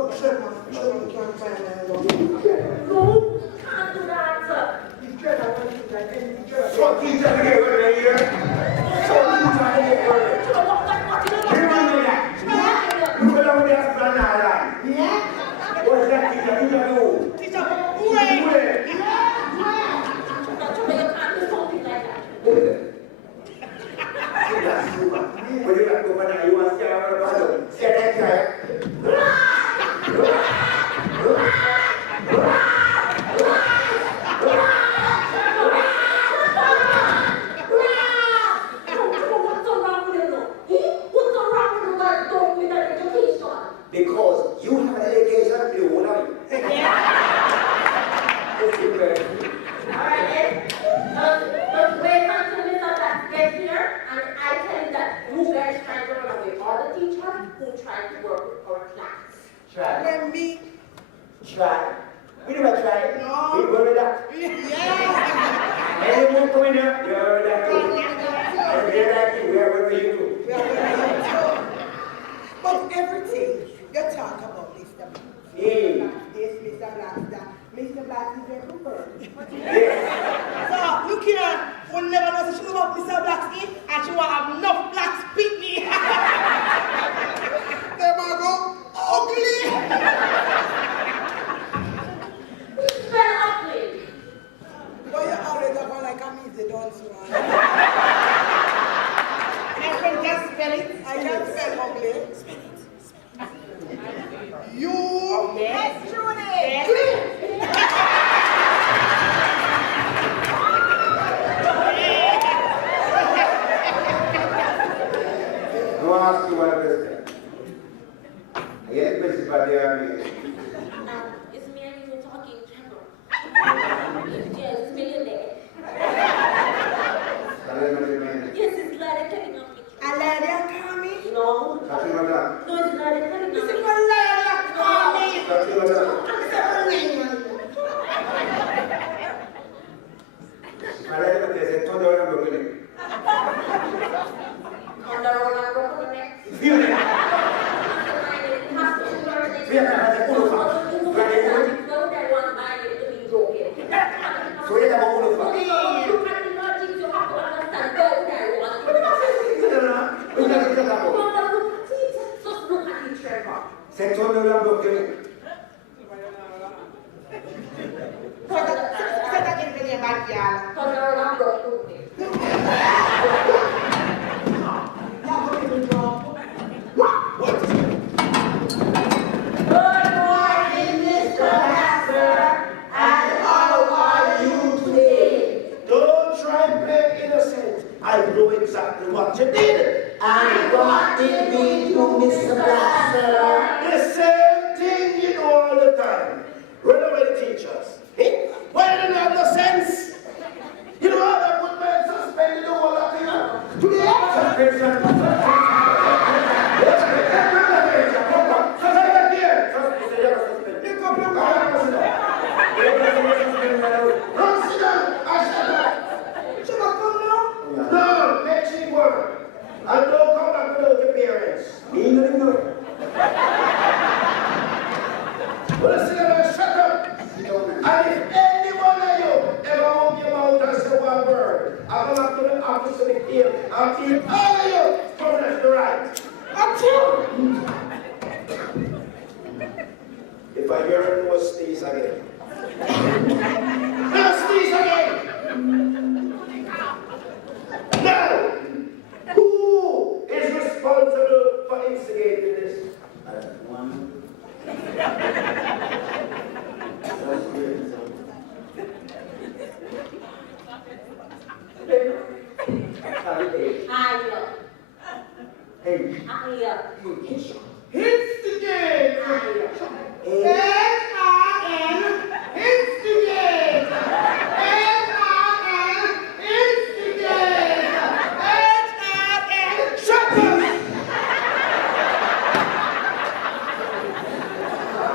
Don't Trevor can't find my love. No, can't do that, sir. If Trevor wants to like anything, Trevor. So teacher to get word here. So teacher to get word. What You remember that? You remember that banana? Yeah? What's that teacher? Teacher who? Teacher, Where? You can't do something like that. What is it? That's you. When you got to banana, you want to see our brother. See that guy? Because you have an education, you will not. Alright, let's wait until Mr. Black gets here and I tell him that you guys trying to run away. All the teachers who try to work with our class. Try. Let me. Try. We never try. No. We go with that. Yeah. Anyone come in here, you are with that too. And we are like you, we are with you too. But everything you talk about Mr. Black. Yeah. This Mr. Black, that Mr. Black is a cooper. Yeah. So, look here, we'll never know she love Mr. Black's in and she will have enough blacks pick me. There we go. Ugly. Spell ugly. But you always have one like a easy dance one. I can just spell it. I can spell ugly. Spell it. You. Yes, Trudy. Yes. No ask you one question. I get a principal there. It's me and you talking, Trevor. Yes, it's me and Dad. Yes, it's Lada telling of me. A lady call me. No. No, it's Lada telling of This is me. what lady call me. Talk to her. I like what they say, turn around and look at it. On the road, I'm going to next. Feel it. So you have a whole lot. Say turn around and look at it. Say that in the backyard. What? Good morning, Mr. Master, and how are you today? Don't try and play innocent. I know exactly what you did. And what did we do, Mr. Master? The same thing you do all the time. Run away the teachers. Hey, why do you have no sense? You know how that would man suspended the whole of you? To the suspension. No, next week work. And don't come back without your parents. Me no do it. Well, listen, shut up. And if any one of you ever open your mouth and say one word, I'm going to come to the office of the field and kill all of you from left to right. Until if I hear him, no sneeze again. No sneeze again. Now, who is responsible for instigating this? One. Instigate! S-I-N, instigate! S-I-N, instigate! S-I-N, shut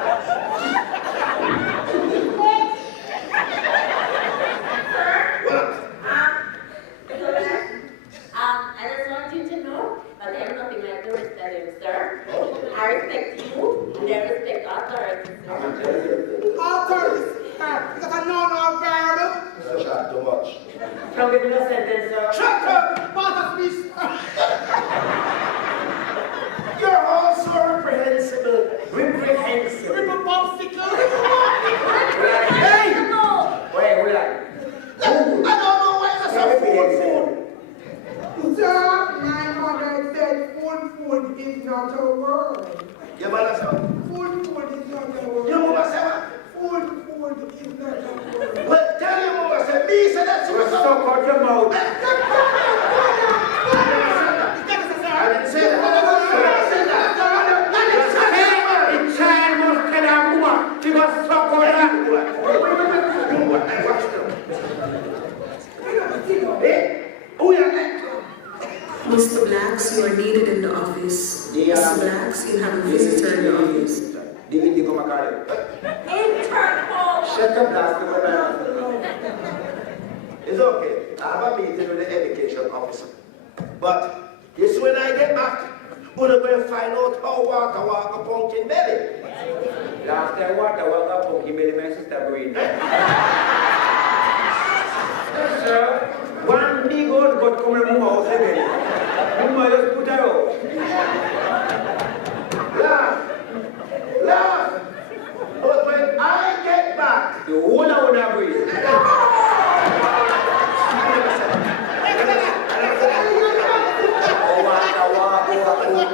up! too much. Can we give me a sentence, sir? Shut up! Part of this. You're also reprehensible. Reprehensible. Ripple popsicle. Hey! Wait, we like. I don't know why you're so food. Sir, my mother said food is not a word. Your mother said, Food is not a word. your mother said what? Food is not a word. Well, tell your mother said, me said that she was so. Suck out your mouth. I didn't say that. The child must tell her woman she must suck out her. Mr. Blacks, you are needed in the office. Yeah. Mr. Blacks, you have a visitor in the office. The indigo Macari. Interpol. Shut up, last one. It's okay. I have a meeting with the education officer. But you see, when I get back, we're going to find out how water walk a pumpkin belly. Last time water walk up, okay, made my sister breathe. Sir, one big old got come to Muma house again. Muma just put her out. Laugh. But when I get back, The whole of her breathe.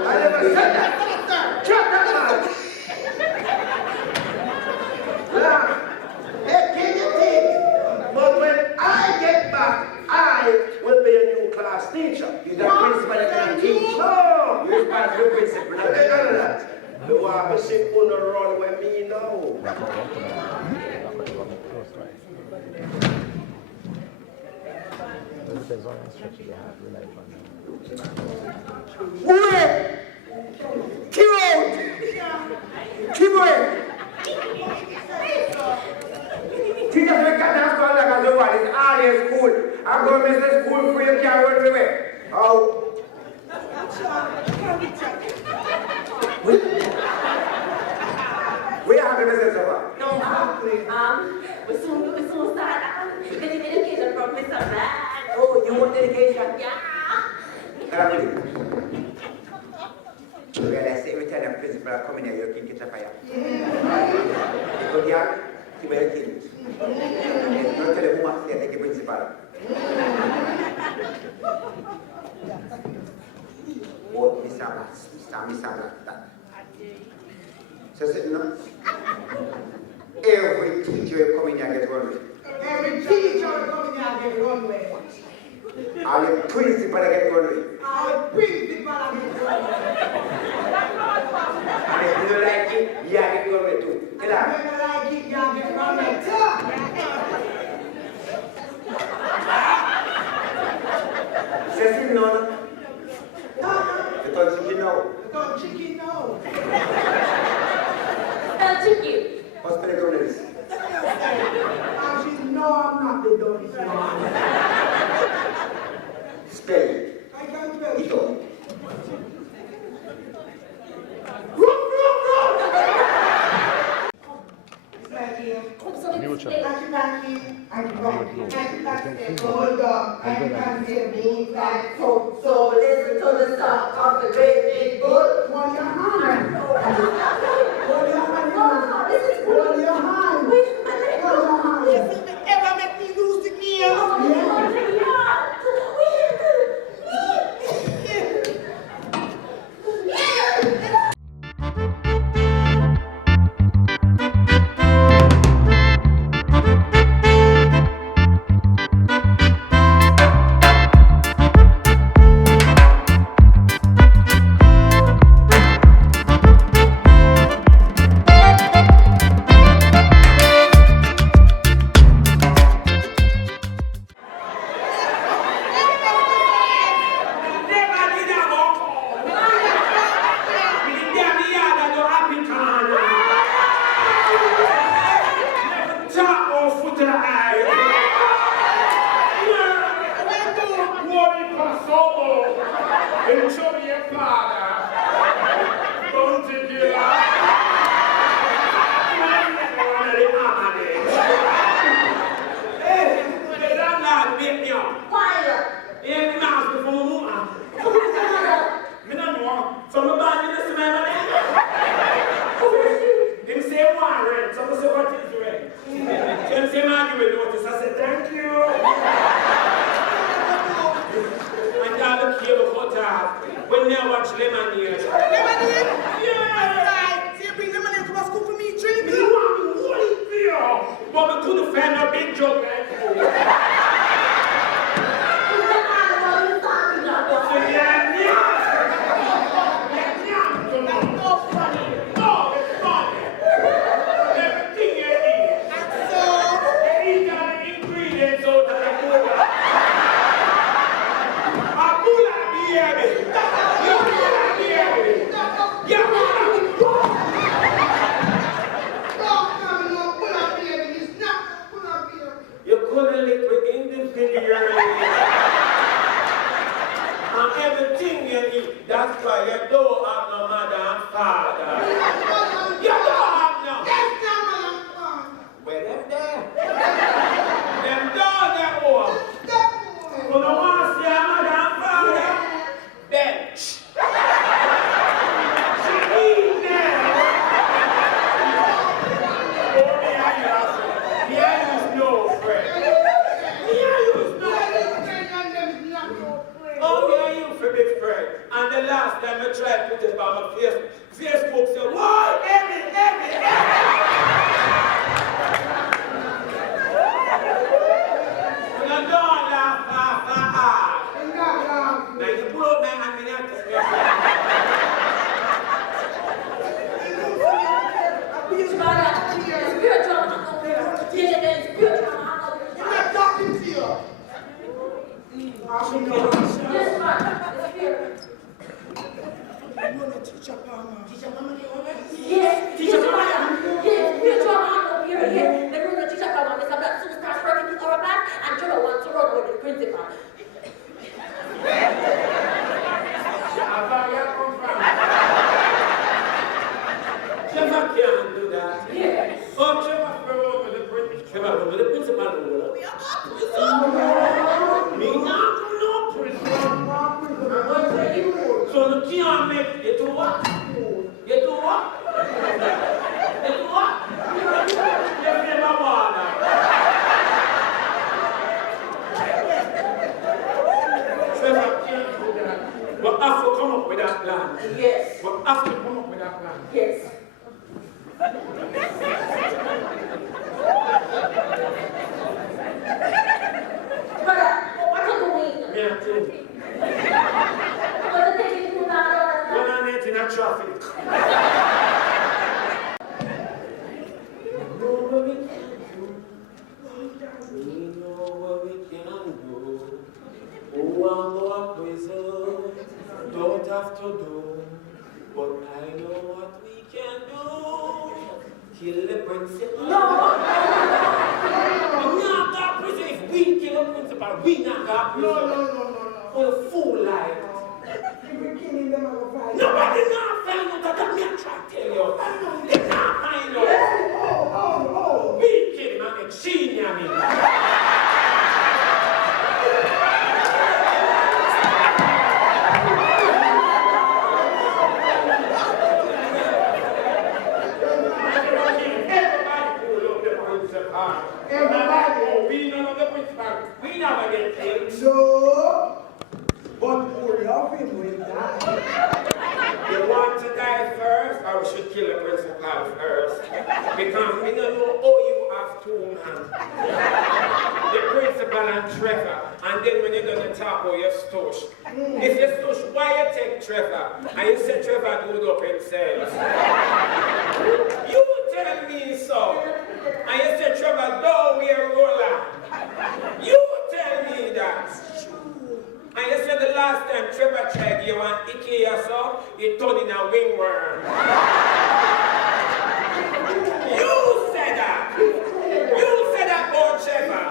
I never said that. Shut up, man. Laugh. Hey, can you think? But when I get back, I will be a new class teacher. He's the principal that can teach. No. You're part of the principal. None of that. The one who sit on the run with me now. Teachers will cut down school like a one. It's all your school. I'm going to miss the school free of can't run away. Oh. We have a business over. No, we soon start getting education from Mr. Black. Oh, you want education? Yeah. Well, I say every time the principal come in here, you can catch a fire. Because you have to be a kid. Don't tell the woman, say, take the principal. Oh, Mr. Black. So, no? Every teacher will come in here and get run with. Every teacher coming out get run with. All the principal get run with. Our principal get run with. And if you don't like it, you get run with too. Tell her. When I like it, you get run with too. Say it no. The touch chicken now. Don't chicken no. Chicken. What's the name of this? And she know I'm not the dumbest one. Spell it. I can spell It out. Hold up, I can say me that So listen to the song of the great big bull. hold your hand. Hold your hand. No, this is Hold your hand. Wait, let Hold your hand. If you ever make me lose the gear. I'm a big joke, right? That's why you don't have no mother and father. You don't have no. That's not my father. Where them there? Them down that one. You don't want to see a mother and father? Then. She eat them. Oh, me and you have friend. Me and you's no friend. Me and you's no friend. Oh, me and you for big friend. And the last time I tried to put it on my Facebook said, why, Emmy? And I don't laugh. Now you pull up my hand and you not talking to you. Teacher Palmer. Yes, teacher Palmer. Yes, we're drawing up here. Yes, the room of teacher Palmer. Mr. Black soon starts working in our class and Trevor wants to run with the principal. Trevor can't do that. Yes. Oh, Trevor run with the principal. Trevor run with the principal. Me not no principal. So you can't make it to what? Get to what? Get to what? Get to my water. Trevor can't do that. We have to come up with that plan. Yes. We have to come up with that plan. Yes. Brother, what are you doing? Me and you. What's the taking too long? When I'm in traffic. We know what we can do. We know what we can do. Oh, I'm more prison. Don't have to do. But I know what we can do. Kill the principal. No. We not got prison. If we kill the principal, we not got prison. No. We're a fool like. If we killing them, I will fight. Nobody not find out that me try to tell you. They not find out. Oh. We kill him and exchange him. Everybody. We none of the principal. We never get killed. So, but who love him will die. You want to die first, or we should kill the principal first? Because we don't know how you have two men. The principal and Trevor. And then when you're going to talk about your stush. If you stush, why you take Trevor? And you say Trevor do it up himself. You tell me so. And you say Trevor don't wear roller. You tell me that. And you said the last time Trevor tried you want IKEA so, you turned in a wingworm. You said that. You said that about Trevor.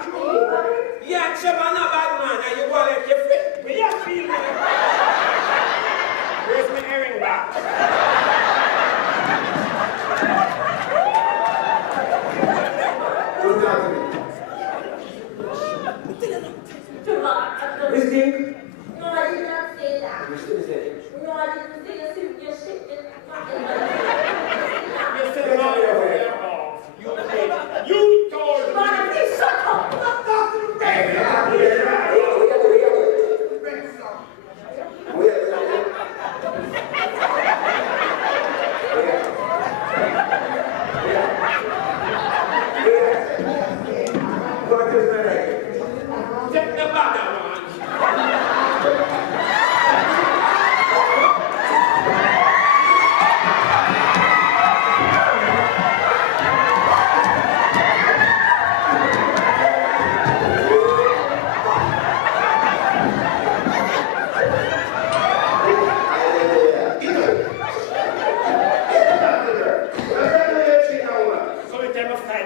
Yeah, Trevor not bad man, and you go like your fit. We are feeling. Where's my earring back?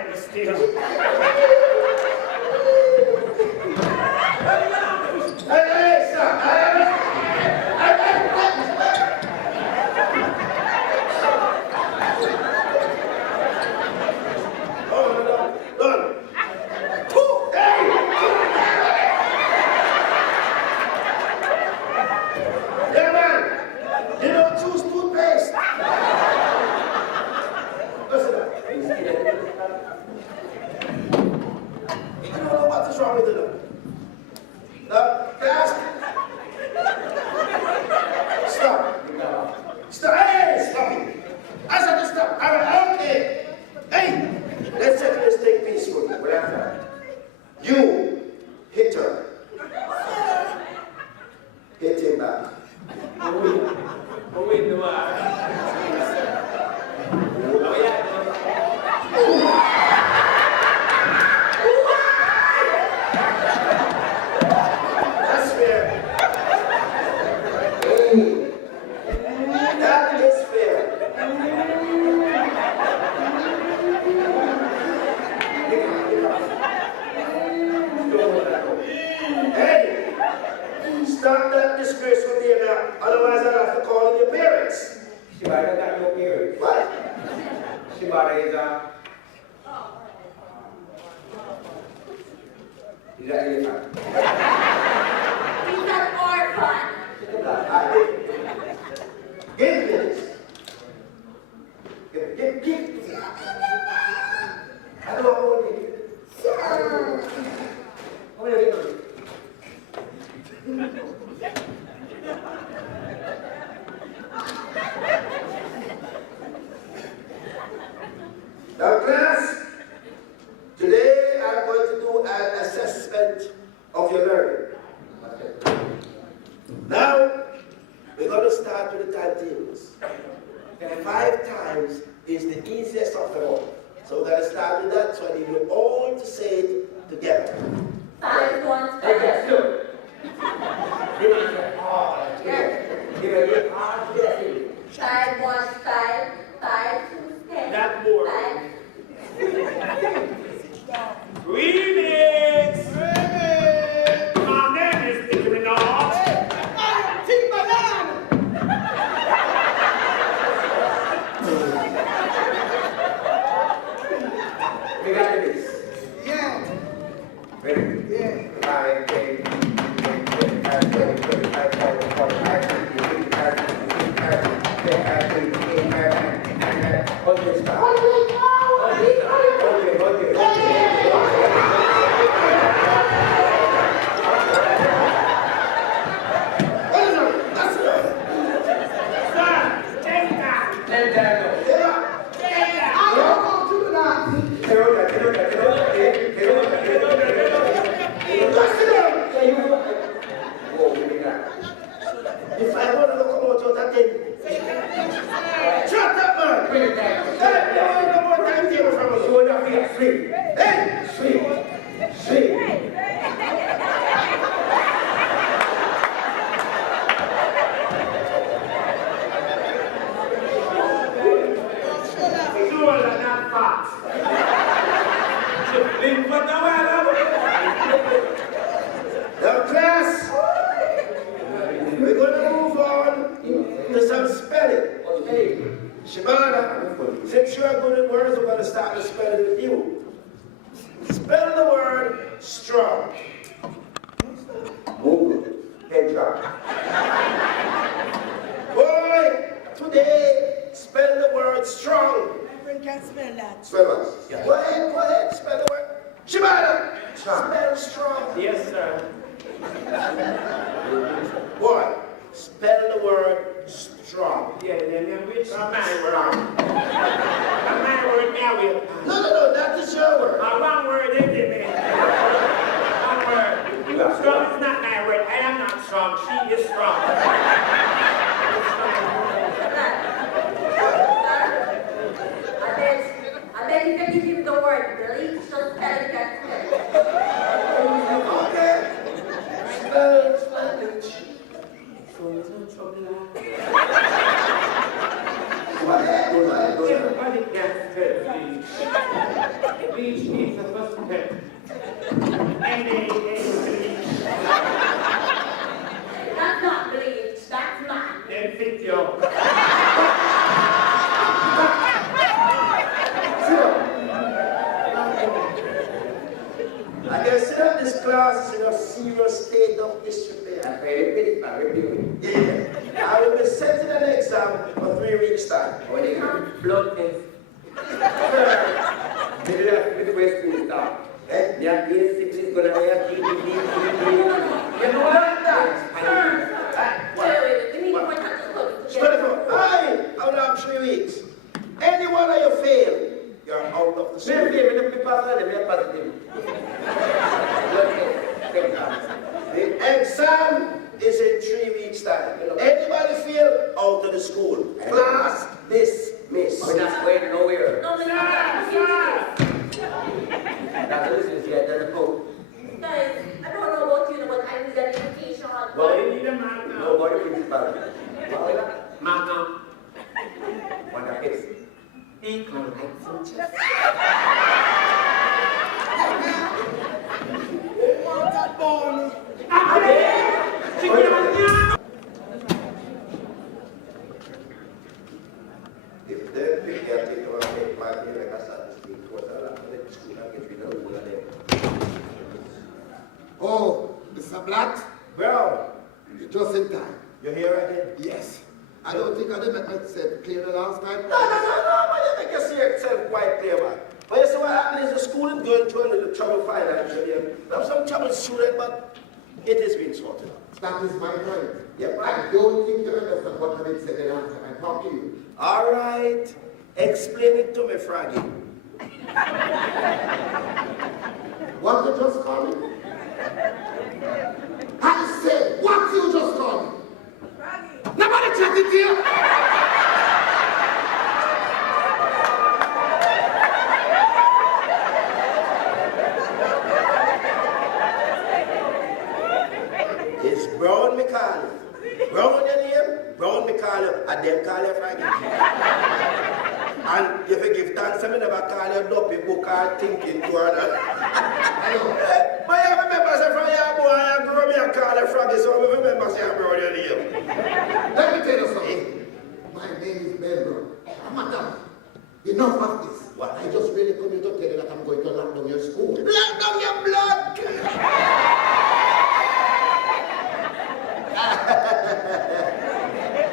it, but still. Hey, stop. Stop that disgraceful behavior, otherwise I'll have to call in your parents. Shebada got no parents. What? Shebada is an elephant. He's an orphan. Give me this. Give. I don't know what it is. How many of you? Now class, today I'm going to do an assessment of your learning. Now, we're going to start with the timetables. And 5 times is the easiest of them all. So we're going to start with that, so I need you all to say it together. 5 1 5. Okay, so. Give me a hard. Give me a hard. 5 1 5 5 2 10. Not more. 5. Remix! My name is Nicki Minaj. I'm Timbaland. We got this. Yeah. Ready? Yeah. 5, 10, 25, 30, 35, 40, 45, 50, 55, 60, 65, 65, 70, 85, 90, hold this back. Hold it. If I want to come out of that thing, shut up, man! Bring it down. Hey, no more timetable from us. So now we are free. Hey! Free. Now, class, we're going to move on to some spelling. Shebada, since you are good at words, we're going to start the spelling with you. Spell the word strong. Head drop. Boy, today, spell the word strong. My friend can't spell that. Spell what? Yeah. Go ahead, spell the word. Shebada, spell strong. Yes, sir. Boy, spell the word strong. Yeah, then which my word? My word now will. No, that is your word. One word is it, man. One word. Strong is not my word. I am not strong. She is strong. I bet you can give him the word. Delete, so spell it that Okay. Spell Spanish. Go ahead. Everybody can spell. Bleach needs a first step. Bleach. That's not bleach, that's mine. Then fit you. And they say that this class is in a serious state of disrepair. I repeat it, I repeat it. Yeah. I will be setting an exam for 3 weeks' time. When they come, blood test. Maybe that's the first school start. They are basically going to have TBD. You know what? Wait, we need more time to look. Aye, out of 3 weeks. Any one of you fail, you're out of the school. The exam is in 3 weeks' time. Anybody fail, out of the school. Class dismissed. We're not going nowhere. No, we're not. Now listen here, there's a code. Guys, I don't know about you, but I need an education. Well, you need a man now. Nobody principal. Man now. One of this. Equal rights teachers. If they pick their thing to make my day like a statistic, what a lot of the school and get rid of all of them. Oh, Mr. Black, Brown, you're just in time. you're here again? Yes. I don't think I did make myself clear the last time. No, but you make you see yourself quite clear, man. But you see what happened is the school is going through a little trouble financially. We have some trouble student, but it is being sorted out. That is my point. Yep. I don't think you understand what I said the last time I talked to you. All right, explain it to me, Froggy. What you just called me? I said, what you just called me? Nobody chatted to you. It's Brown me call you. Brown your name, Brown me call you, and them call you Froggy. And if you give thanks, I never call you dopey book or thinking to her. But you remember, say, from your boy, I grew me and call you Froggy, so I remember, say, Brown your name. Let me tell you something. My name is Bedroom. Madam, enough of this. What? I just really come here to tell you that I'm going to lock down your school. Lock down your blood!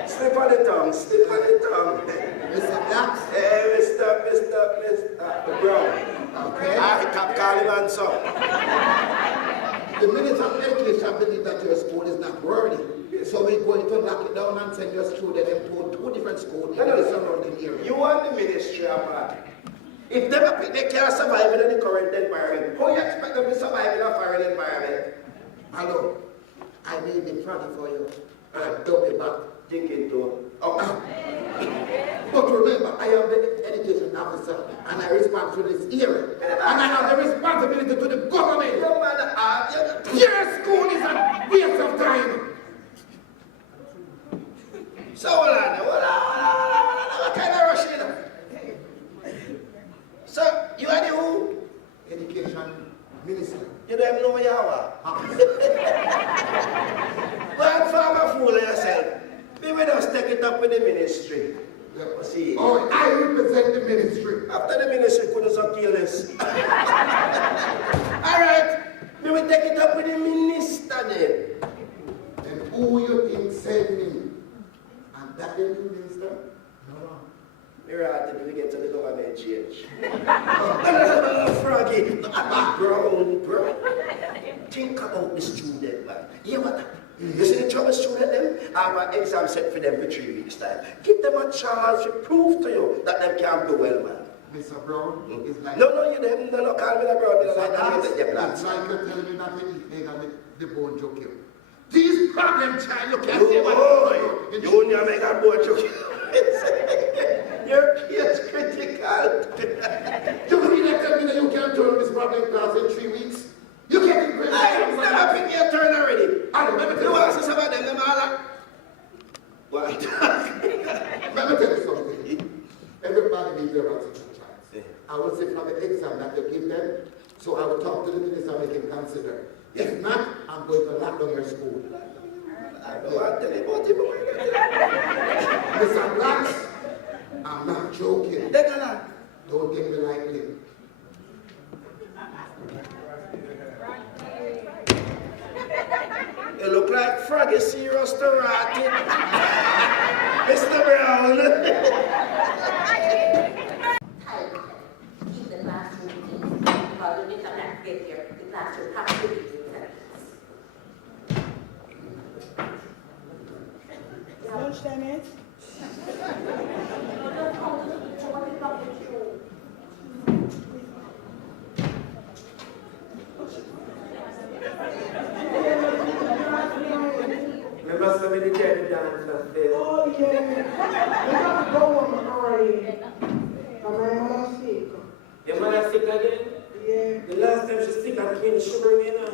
Slip on the tongue, slip on the tongue. Mr. Black? Hey, Mr. Brown. Okay. I cap call him and so. The Minister of Education believes that your school is not worthy. So we're going to lock it down and send your students to two different schools in the surrounding area. You want the ministry apart. If they can't survive in the current environment, how you expect them to survive in a foreign environment? Hello, I made the project for you. And don't be back. Thinking to. Okay. But remember, I am the education officer and I respond to this area. And I have the responsibility to the government. Your man, Your school is a waste of time. So hold on, what kind of rush you know? So, you are the who? Education minister. You don't even know where you are. Well, farmer fool yourself. Maybe just take it up with the ministry. Yeah. See. Oh, I represent the ministry. After the ministry couldn't so careless. Alright, we will take it up with the minister then. And who you think sent me? And that the minister? No. We're out to get to the government change. Froggy, bro. Think about the student, man. Hear what happened? You see the trouble student them? I have an exam set for them for 3 weeks' time. Give them a chance to prove to you that they can do well, man. Mr. Brown is like... No, you them, no, call me the Brown, you like that, you It's like you're telling me not to eat egg and the bone joke you. These problem child, you can't say what you need make a boy joke. Your kid's critical. You really tell me that you can't turn this problem class in 3 weeks? You can't even... Hey, never pick your turn already. I don't remember You ask us about them all. What? Let me tell you something. Everybody needs their right to chance. I will say from the exam that you give them. So I will talk to the minister and make him consider. If not, I'm going to lock down your school. I know I'll tell you about it, but Mr. Blacks, I'm not joking. they're gonna. Don't take me lightly. You look like Froggy serious to rotting. Mr. Brown. Keep the classroom clean, because when Mr. Black gets here, the classroom has to be clean. Lunchtime, eh? Remember so many Jenny dancers there? Oh, yeah. We have to go home early. And my mother sick. Your mother sick again? Yeah. The last time she sick, I came shivering, you know.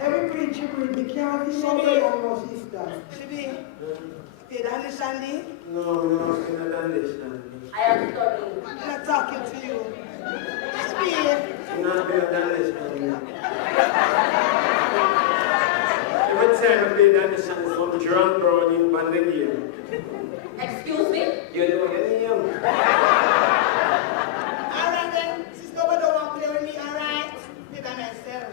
Everybody gibbering. They can't see my younger sister. Shibi, you understand? No, she's not understanding. I am studying. I'm not talking to you. Shibi, She's not being understanding. Every time I play the understanding, some drunk brown in band the game. Excuse me? You know your name? alright then, sister, but don't want to play with me, alright? Be by myself.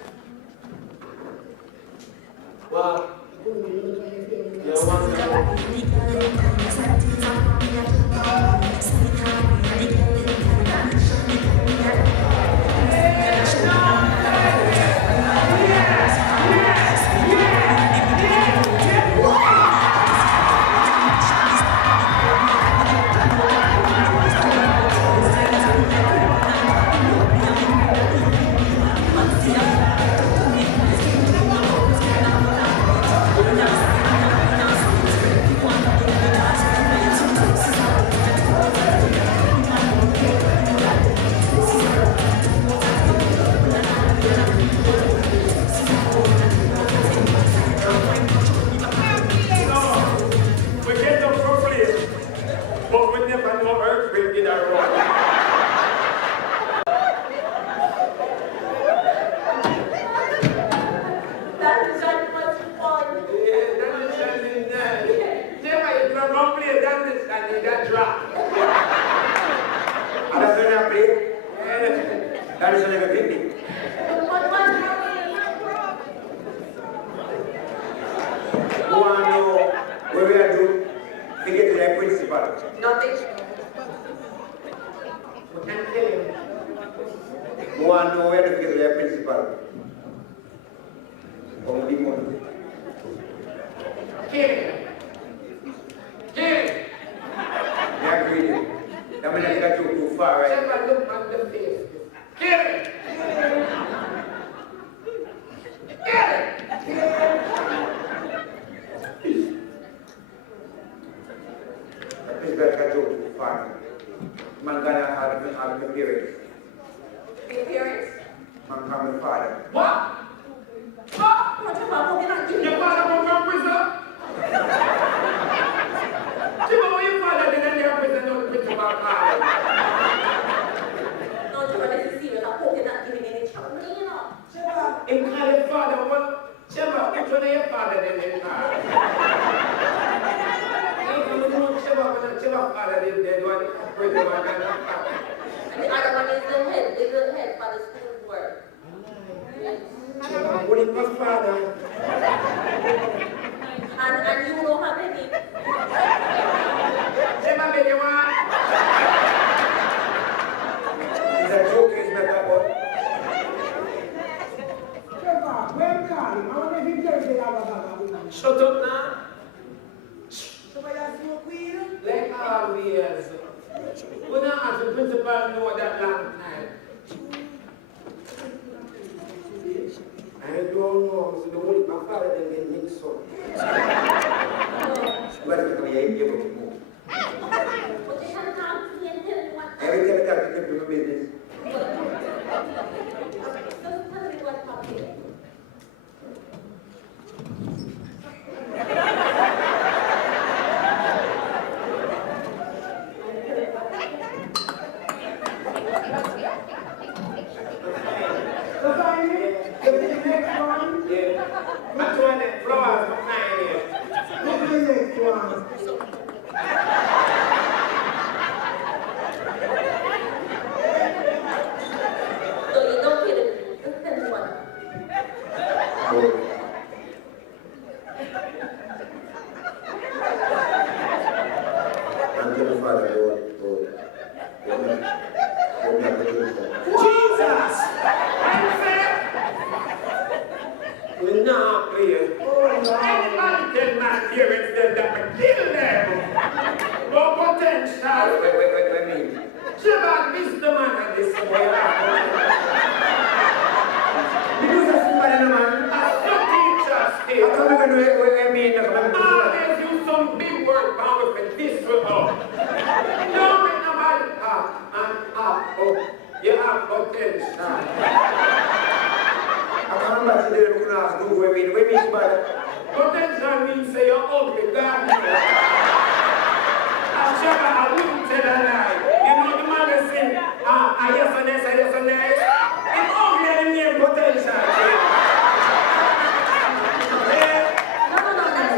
What? You want to we get up for free, but we never know earthquake in our road. That is not much fun. Yeah, that understanding that. Never if you don't play that understanding, that drop. And that's when I play. Yeah, that is like a picnic. What happened? Who want to know what we are doing to get to the principal? Nothing. We can tell him. Who want to know where to get to the principal? Only one. Get it. You agree? That means I got you too far, right? Never look at the face. Get it. Get it. That means I got you too far. Man gonna have the parents. The parents? Man come with father. What? What? What you want? Your father come from prison? Jimmy, what your father did in your prison don't preach about father? No, Driva, this is serious. I'm hoping not giving any trouble. You know. In kind of father, well, Sheba, which one of your father did in car? Sheba father did dead one, prison one, and And the other one is the head for the school work. what is my father? And you know how many? Sheba, baby, one. Is that joke is not that one? Trevor, where call him? I want to be there. Shut up now. Somebody has smoke weed? Like always. We don't have the principal know that long time. I don't know, so the only my father didn't get mixed up. You better come here, you able to move. But they can come to me and tell me what. Every time I can do my business. Just tell me what happened. The next one. Yeah. I'm trying that flowers for mine here. Look at the next one. So you don't get it. Just send me one. I'm going to follow the Lord. Jesus! We're not clear. Anybody tell my parents them that we kill them? No potential. Wait. Shebada missed the man at this way. Because that's somebody in the man. As your teacher I still. can't even know what I mean. Always use some big word power for this one up. Don't make nobody oh, you have potential. I can't remember today looking at school where we meet by Potential means say you're ugly, God. Shebada, I wouldn't tell a lie. You know the man is saying, yes and yes. It's ugly and near potential.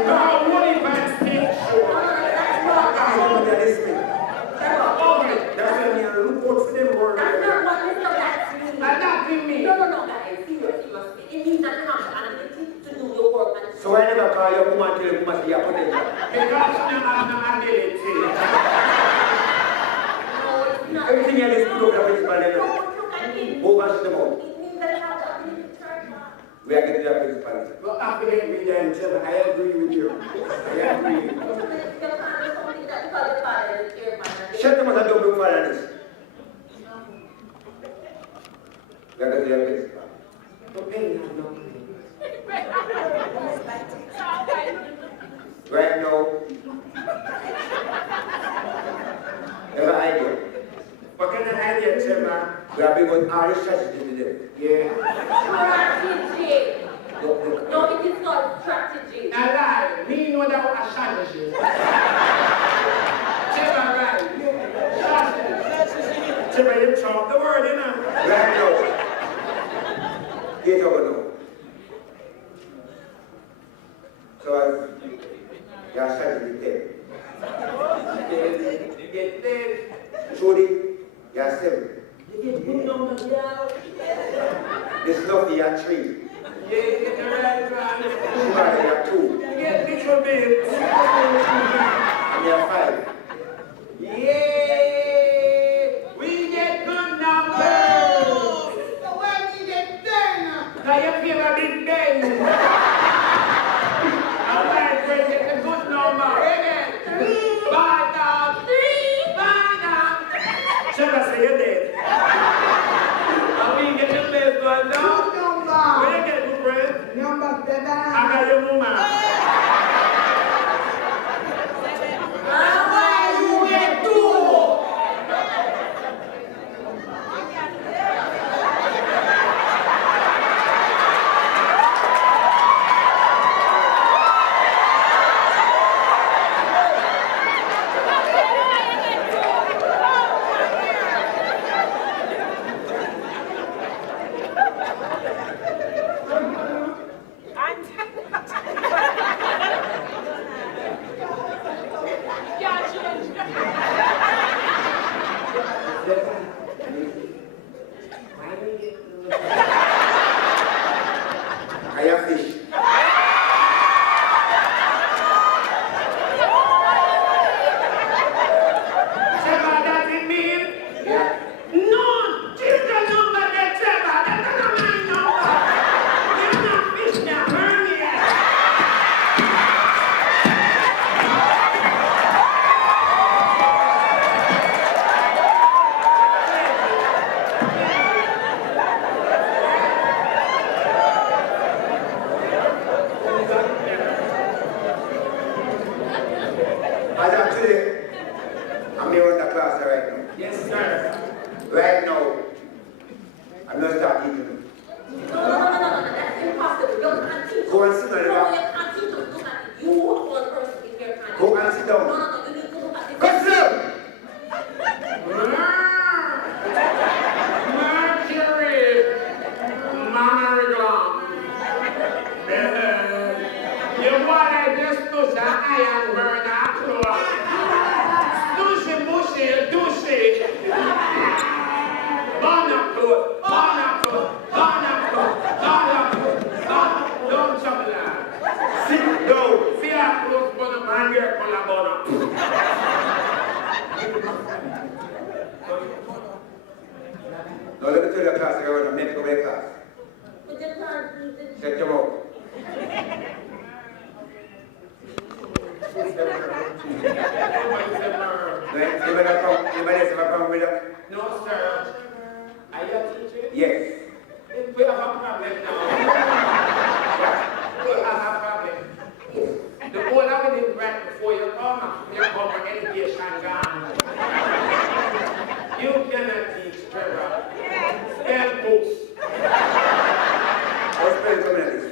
No. What if I speak? That's when you look out for them word. That's not what Mr. Black means. Adapting me. No, guys, seriously. It means that you have the ability to do your work. So I never call your woman till you must be a potential. Because you have no ability. No, it's not. Everything else is good over this man. Look at it. Over them all. It means that you have the ability to turn on. We are getting up with this man. Well, affiliate with them, Shebada. I agree with you. I agree. Shut them out and don't look for this. We are getting up with this man. Right now, every idea. What kind of idea, Shebada? We are being on all the strategy today. Yeah. Strategy. No, it is not strategy. A lie. Me know that was a strategy. Shebada, right? Strategy. Shebada, you chop the word, you know. Right now, get over now. So as your strategy is You get dead. Trudy, you are 7. You get good numbers, yeah. This Luffy, you are 3. Yeah, you get the right one. Shebada, you are 2. You get little bits. And you are 5. Yeah, we get good numbers. So when you get 10, Now you feel a big bang. All right, friends, get a good number. Again. 5 down. 5 down. Shebada, say you're dead. And we get the best one now. good number. Where you get good friend? Number 7. I got your mama. You get 2. I have fish. Shebada, does it mean? Yeah. No, choose the number that Shebada. That's not my number. You're not fish now, Hermia. As of today, I'm here in the class right now. Yes, sir. Right now, I'm not starting eating. No, that's impossible. You can't teach. Go and sit down. No, you can't teach. Look at it. You are one person in your country. Go and sit down. No, you need to look at it. Go sit down. close. Don't trouble her. Sit down. See her close, but the man here color bono. Now let me tell you a class, I want to make a class. Put your turn, please. Check them out. Anybody else have a problem with that? No, sir. Are you a teacher? Yes. We have a problem now. We have a problem. The whole of it is right before you come for education gone. You cannot teach Driva. Spell books. What's the community?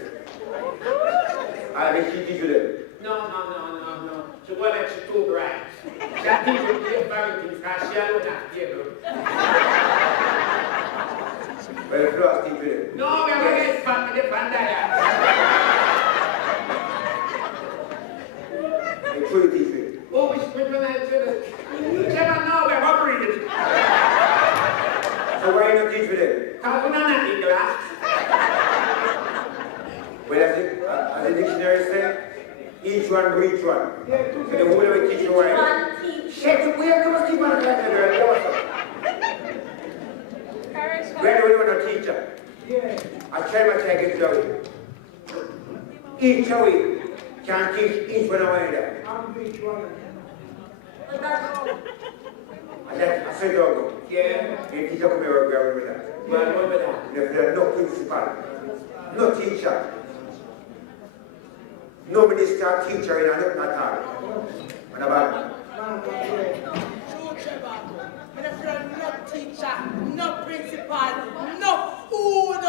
I will teach you them. No. She won't let you too bright. She'll teach you to very things because she alone has table. Well, the class teach you them. No, we are going to get fat with the bandaya. Make sure you teach them. Oh, which people are children? You never know we're operating. So why you not teach them? Because we're not in class. Well, as the dictionary says, each one reach one. So the whole of it teach you why. One teach. Shit, we have to keep on class, girl. Where do we want a teacher? I try my check it out. Each week can teach each one of them. And that's a second ago. Yeah. The teacher come here and grab with that. Well, what with that? There are no principal, no teacher, no minister, teacher in a nothing at all. And about True, Trevor. I'm afraid no teacher, no principal, no food.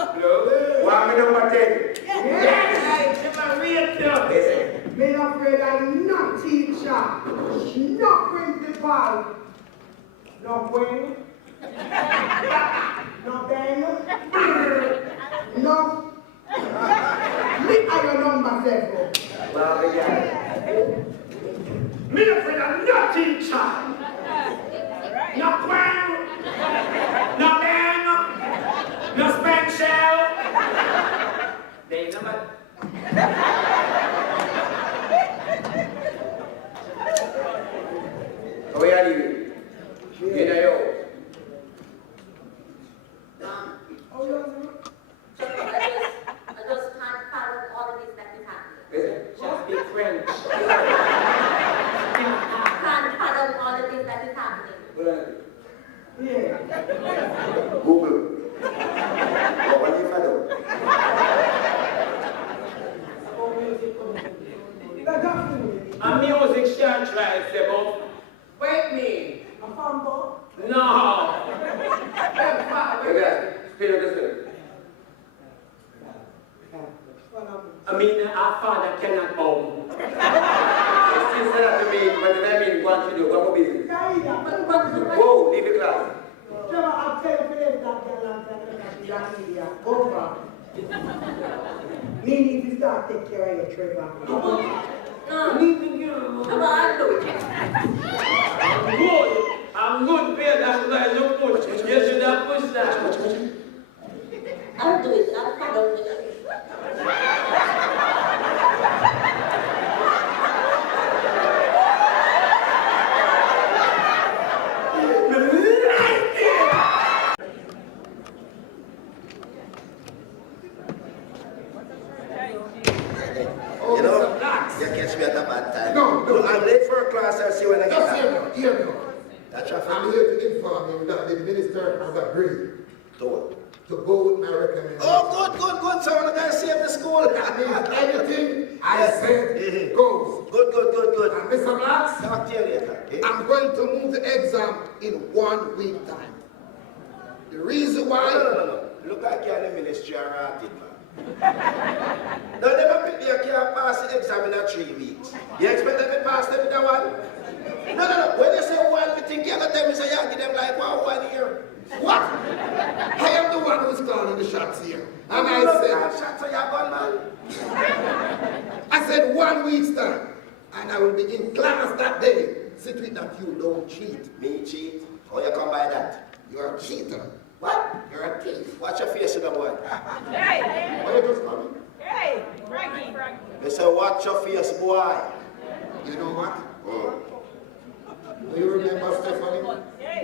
one number 10. Yes! Never read them. Listen. Me not afraid of no teacher, no principal, no queen, no Ben, no. Me are your number 7. Well, yeah. Me not afraid of no teacher. No queen. No man. No spank shell. They number. How are you living? In a yo. I just can't follow all of this that is happening. Listen. Just speak French. Can't follow all of this that is happening. Yeah. Google. What do you follow? A music shall try, Sebo. Wait me. A fumble. No. Speak of this thing. I mean, our father cannot own. Still say that to me, but then I mean, what you do, what business? Whoa, leave the class. Trevor, I'll tell you for this, that girl and that media. Over. Me need to start taking care of your Trevor. Come on, do it. I'm good, Peter. That's why you push. You should have pushed that. I'll do it. I'll follow it. You know, you catch me at a bad time. No, I'm late for a class, I'll see when I get Just back. hear me. That's I'm traffic. here to inform you that the minister has agreed To what? to go with my recommendation. Oh, good. So I'm going to save the school. That means anything I said goes. Good. And Mr. Blacks, Talk to you later. I'm going to move the exam in 1 week time. The reason why... No. Look like you're in the ministry rotted, man. No, never pick me, you can't pass the exam in 3 weeks. You expect them to pass them in 1? No. When you say 1, you think you're going to tell me, so you give them like 1 year. What? I am the one who's calling the shots here. And I Shots on your gun, man. said 1 week's time. And I will be in class that day. See to it that you don't cheat. Me cheat? How you come by that? You're a cheater. What? You're a Watch your face in the boy. Hey, What you just call me? hey, Frankie. They say, watch your face, boy. You know what? Do you remember Stephanie?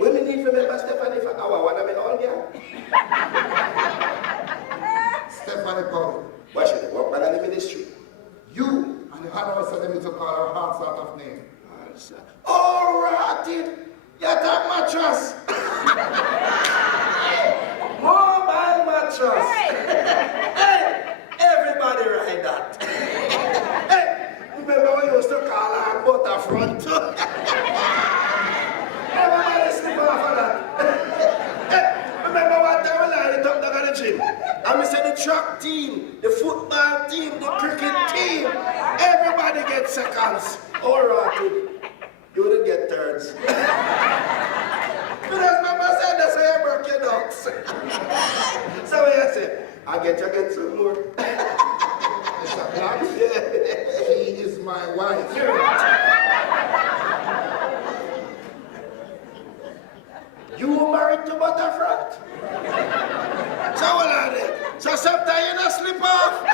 Women need to remember Stephanie for our one of them all girl. Stephanie called. Why should they work by the ministry? You and the other said them to call her heart sort of name. All right, you talk mattress. Mobile mattress. Hey, everybody ride that. Hey, remember when you used to call her butterfront? Everybody sleep off of that. Hey, remember what time we line it up down at the gym? And we said the track team, the football team, the cricket team, everybody gets seconds. All right, you wouldn't get thirds. Because Mama said that's how you broke your ducks. So what you say? I get some more. Mr. Black, she is my wife. You married to Butterfront? So what are they? So sometimes you not slip off?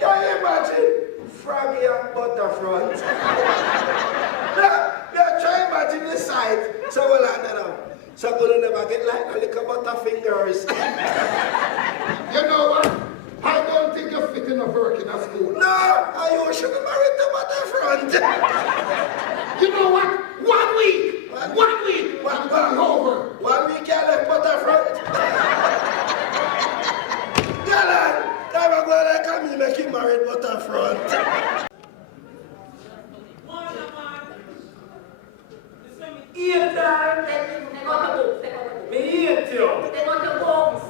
Can you imagine? Froggy and Butterfront. Now, try imagine the sight. So what are they now? So I'm gonna never get like a little butterfingers. You know what? I don't think you're fit enough work in a school. No, you should be married to Butterfront. You know what? 1 week! 1 week! I'm going over. 1 week you left Butterfront. Galan, never go like a me make you married Butterfront. Eat time. They got the books, they got the books. Me eat you. They got the books.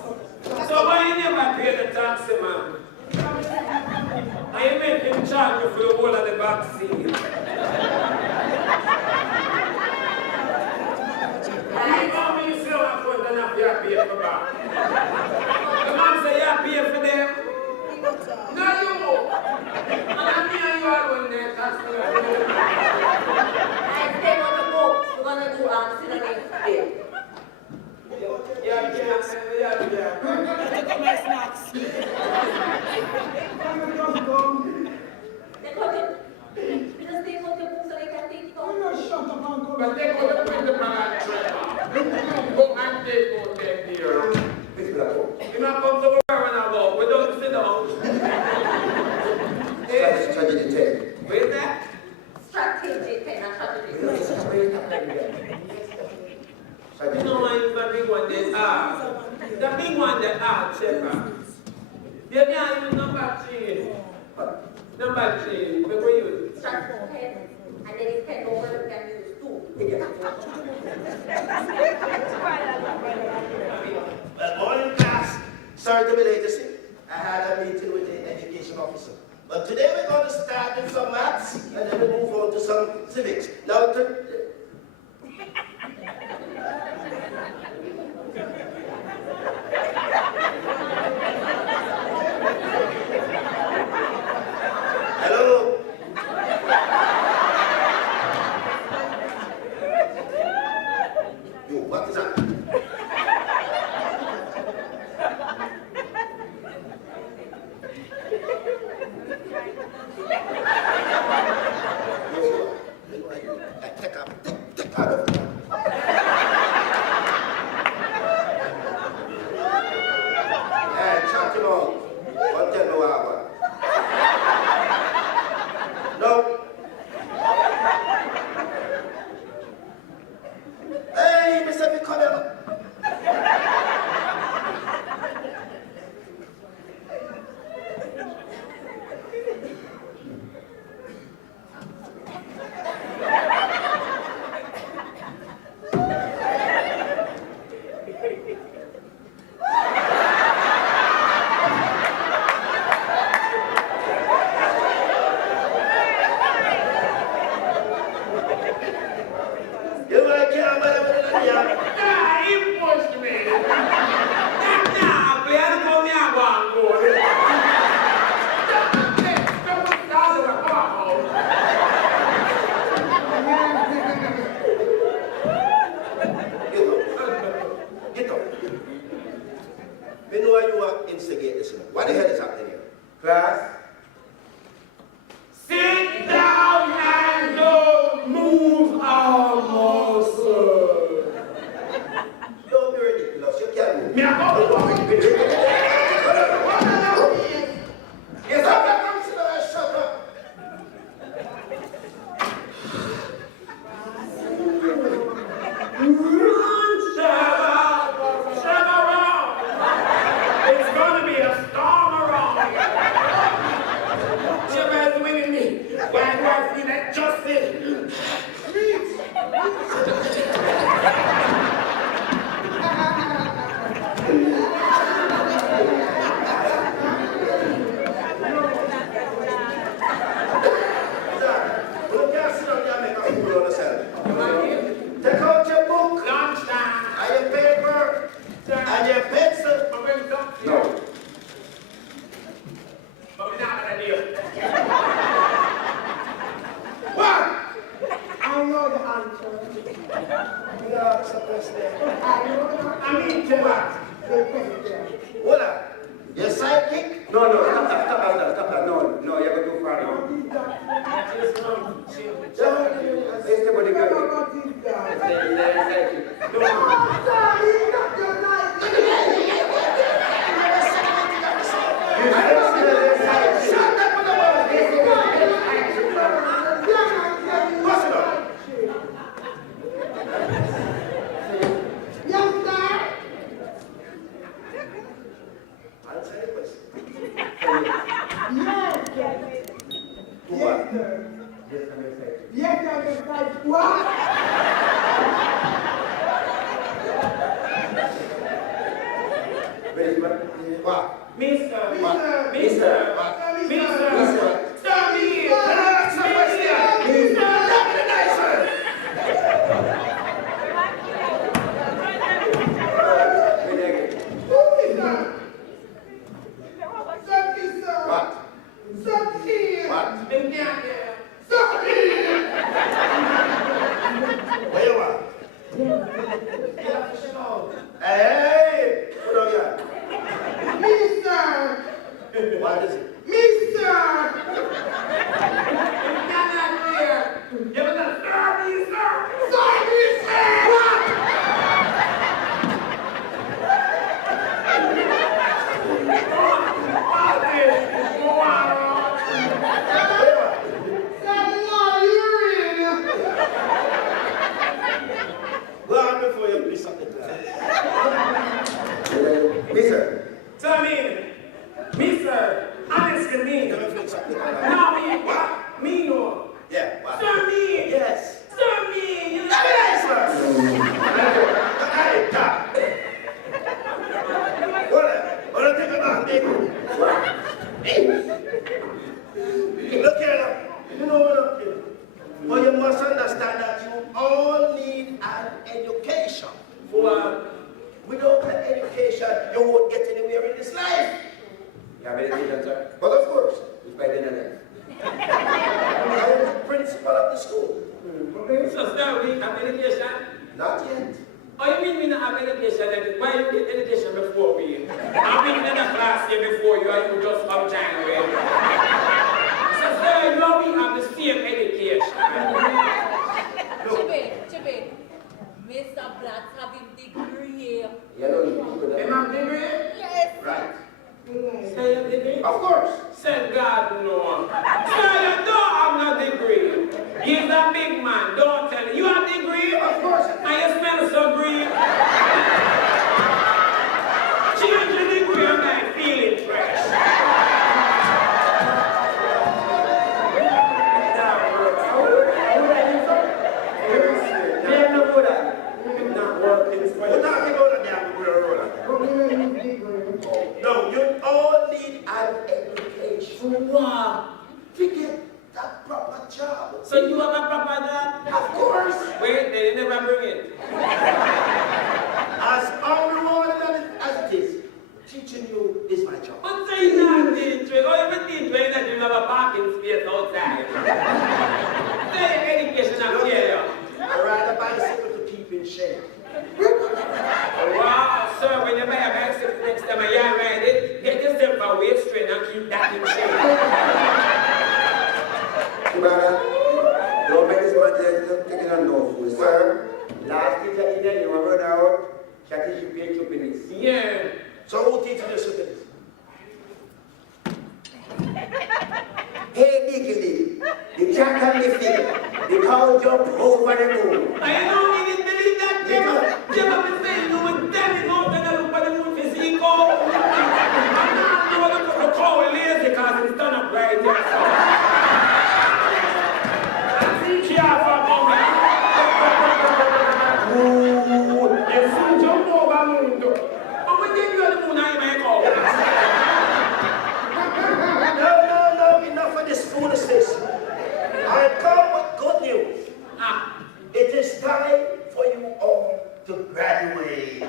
So why you never pay the taxi, man? I make him charge you for the whole of the back seat. You know me, you sit on front and have you pay for back. The man say you pay for them. No, you. And me and you alone there, that's the I say got the books. We're gonna do synonym today. yeah. Take my snacks. They got it. Because they got the books so they can take it home. But they go to put the man at Driva. Go and take out them here. You not come to where when I go. We don't sit down. Strategy 10. Where's that? Strategy 10 and strategy 10. You know why is the big one that are? The big one that are checker. You can't use number 3. Number 3. What we use? Strategy 10. And then it's 10 over, you can use 2. Well, morning class. Sorry to be late, you see. I had a meeting with the education officer. But today we're going to start with some maths and then we'll move on to some civics. Now, hello? Yo, what is that? Take up know you are instigate this. What the hell is happening here? Class. Sit down and don't move our muscle. Don't be ridiculous. You can't move. Me a go. Yes, I'm not going to shut up. Run, Sheba around. It's gonna be a storm around here. Sheba is winning me. Why do I feel like justice? Take out your book Lunchtime. and your paper and your pencil. I'm going to talk to you. No. But we're not gonna deal. What? I know the answer. You know, it's a question. I know the answer. I mean, to what? The question. Hold on. Your sidekick? No, stop that. No, you're going too far now. It's the body guard. Yes, I'm excited. What? What? Mister. Stop me! Where you are? Hey! Put on your hand. What is it? Go on before you piss up the class. Mister, honest to me. Let me fix up the class. No, me. What? Me no. Yeah, what? Sir, me. Yes. Sir, me. You Let me answer. Hey, stop. Hold on, take it back, baby. Hey. Look here now. You know what I'm saying? But you must understand that you all need an education. Without an education, you won't get anywhere in this life. You have education, sir? But of course, It's by the life. I am the principal of the school. So, sir, we have education? Not yet. Oh, you mean we not have education? Why you get education before we? I've been in a class here before you and you just come January. So, sir, you know we have the same education. Chibi, Mr. Black having degree. You know, Am I degree? Yes. Right. Say a degree? Of course. Said God no. Sir, you don't have no degree. He's a big man, don't tell him. You have degree? Of course. And you smell so green. Change the degree and I feel it fresh. We're talking about a damn good roller. No, you all need an education. Wow. To get that proper job. So you have a proper job? Of out, that is you pay 2 pennies. Yeah. So who teaches you stupidity? Hey, Diggity, the cat can be fit, the cow jump over the moon. I don't even believe that. Jemma been saying you would tell me out and I look at the moon to see go. I'm not going to look at the cow lazy because it's done up right there. And see care for a moment. Ooh, you see jump over moon though. But when they do the moon, I make out. No, enough of this foolishness. I come with good news. It is time for you all to graduate.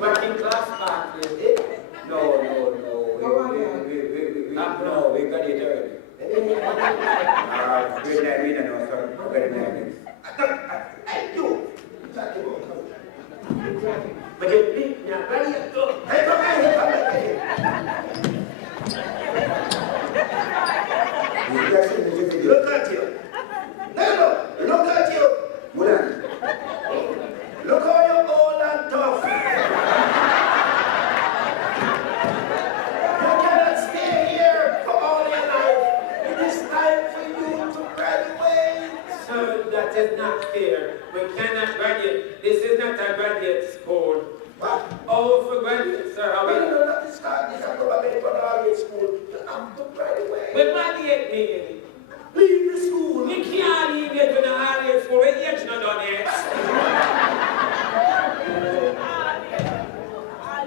Working class party. No, we got it already. Good night, we don't know, sir. Good night. Hey, you. But you think you're ready to go. Hey, come here. Look at you. No, look at you. Look how you're old and tough. You cannot stay here for all your life. It is time for you to graduate. Sir, that is not fair. We cannot graduate. This is not a graduate school. What? Oh, for graduate, sir. No, not this time. This is not going to be graduate school. You have to graduate. But graduate means Leave the school. we can't leave it to the graduate school. We're yet not done yet.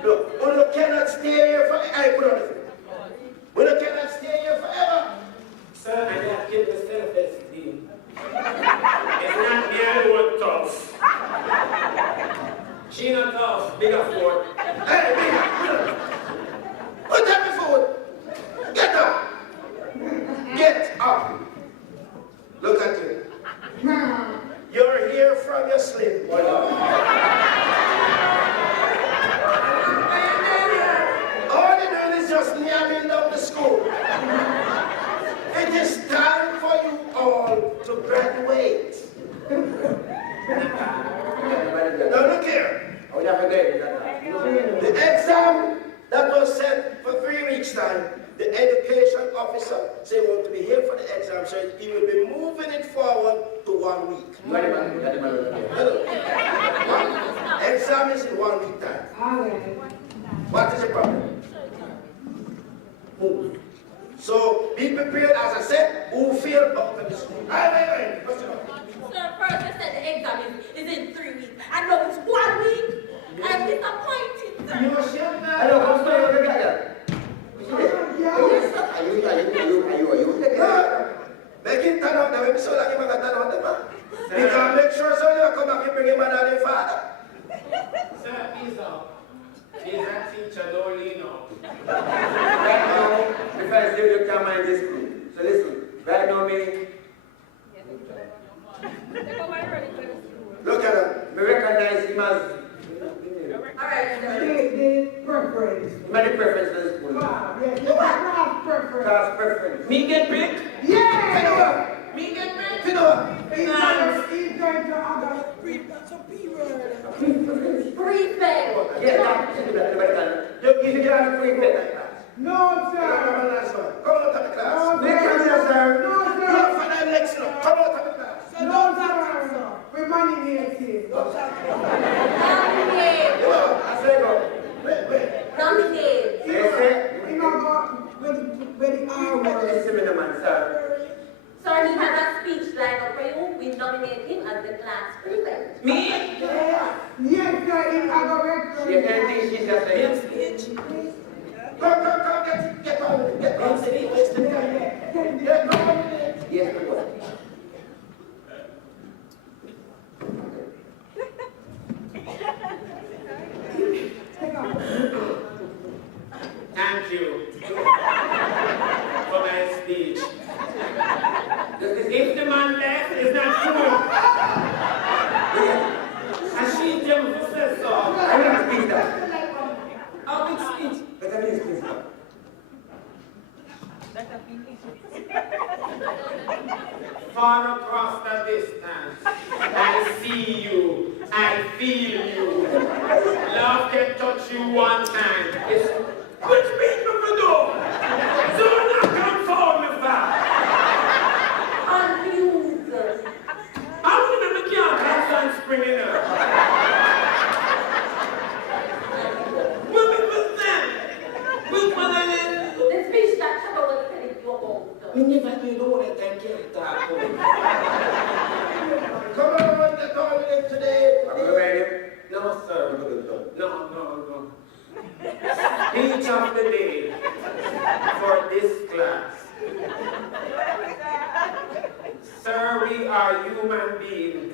Look, we cannot stay here forever. Hey, put on this. We cannot stay here forever. Sir, I have kept the self-esteem. It's not me alone tough. She not tough, bigger fort. Hey, put that before. Get up. Get up. Look at you. You're here from your sleep. All you're doing is just namming down the school. It is time for you all to graduate. Now look here. The exam that was set for 3 weeks' time, the education officer said we want to be here for the exam, so he will be moving it forward to 1 week. Exam is in 1 week time. What is the problem? Move. So be prepared, as I said, who feel out of the school. Wait. What's it up? Sir, first you said the exam is in 3 weeks. I know it's 1 week. I'm disappointed, sir. You are sure now? Hello, come stay over there. Make it turn out the way so that you can turn out the man. Because make sure so you come back and bring him and your father. Sir, he's up. He's a teacher, don't lean out. Right now, the first day you come in this school. So listen, right now me, Look at him. me recognize him as Alright, sir. The preference. many preference for the school. Class preference. Class preference. Me get picked? Yeah! Me get picked? You know He's going to have some P-word. Prefect. Yes, everybody can. You should get a free pet. No, sir. Come on out of the class. No, Make sir. it here, sir. No, Look sir. for them next now. Come out of the class. No, sir. We're money here, sir. Nominate. You know, I say go. wait. Nominate. Yes, sir. We're not going with the R word. Listen to me, man, sir. Sir, he has a speech lined up for you. We nominate him as the class prefect. Me? Yes, sir. He's a director. Yes, anything she just said. Come, get on. Get on. Get on. Yes, good boy. Thank you for my speech. If the man left, it's not true. And she didn't say so. I will speak that. How big speech? But I will speak that. Far across the distance, I see you, I I feel you. Love can touch you one time. It's which people will do. So not conform with that. Unused. I wouldn't make your hands springing up. What people say? Which one are they? The speech that Shebada was telling you about. We never do know that I can't talk. Come on, the tournament today. Are we ready? No, sir. No. Speech of the day for this class. Sir, we are human beings.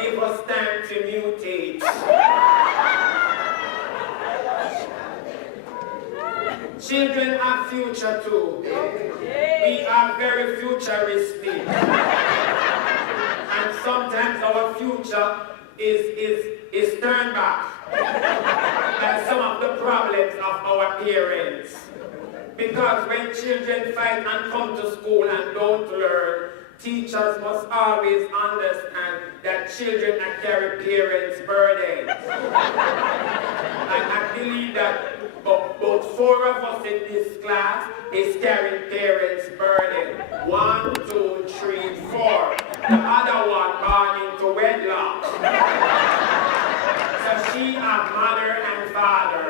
Give us time to mutate. Children have future too. We are very futuristic. And sometimes our future is turned back by some of the problems of our parents. Because when children fight and come to school and don't learn, teachers must always understand that children carry parents' burdens. And I believe that about 4 of us in this class is carrying parents' burden. 1, 2, 3, 4. The other one born into wedlock. So she has mother and father.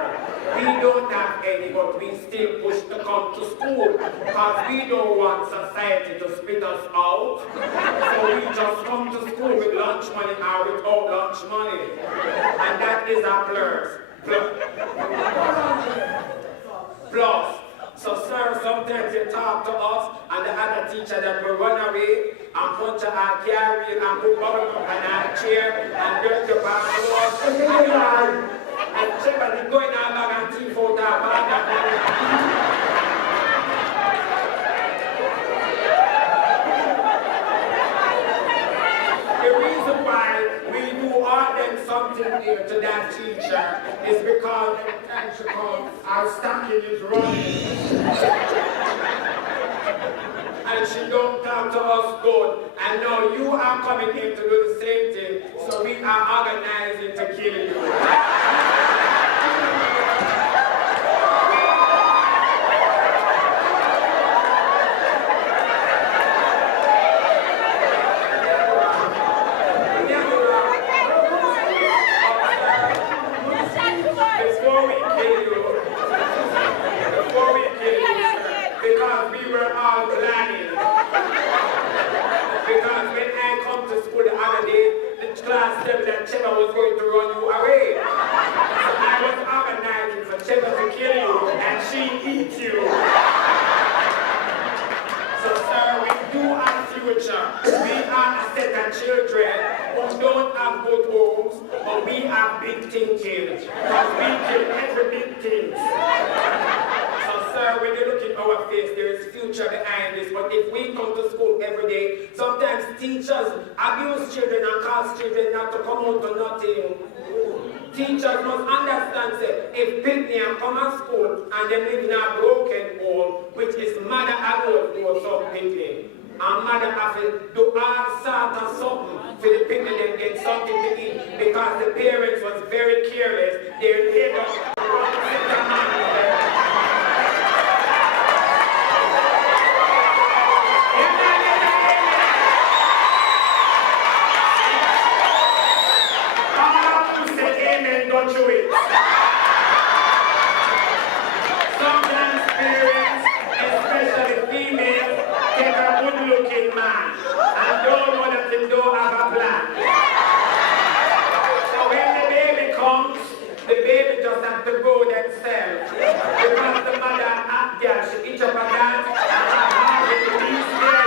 We don't have any, but we still push to come to school because we don't want society to spit us out. So we just come to school with lunch money or without lunch money. And that is a plus. So sir, sometimes you talk to us and the other teacher that will run away and punch our carry and put bubble up on our chair and dirt your back to us. And Shebada is going out back and tea for that. The reason why we do all them something here to that teacher is because every time she comes, our stocking is running. And she don't talk to us good. And now you are coming here to do the same thing, so we are organizing to kill you. Because we were all planning. Because when I come to school the other day, the class said that Shebada was going to run you away. So I was organizing for Shebada to kill you, and she eats you. So sir, we do have future. We are a set of children who don't have good homes, but we have big thinking. Because we kill every big thing. Sir, when you look in our face, there is future behind this. But if we come to school every day, sometimes teachers abuse children and cause children not to come out to nothing. Teachers must understand, say, if people come to school and they live in a broken home, which is mother alone for some people, and mother have to do all sorts of something for the people that get something to eat because the parents was very careless. They end up sometimes parents, especially females, get a good-looking man and don't know that they don't have a plan. So when the baby comes, the baby just has to go themselves. Because the mother, girl, she eats up a dance and her heart will be scared.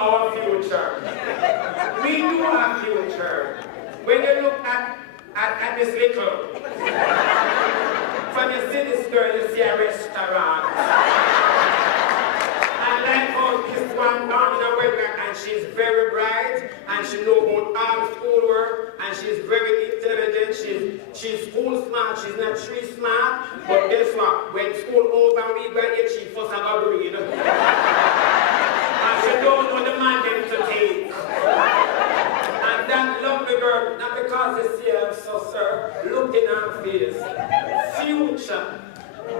Our future. We do have future. When you look at this little, from you see this girl, you see a restaurant. And like how this one down in the weather, and she's very bright, and she knows about all schoolwork, and she's very intelligent. She's school smart. She's not tree smart. But guess what? When school over, we graduate, she fuss about breed. And she don't know the man them to take. And that lovely girl, not because it's here, so sir, look in her face. Future.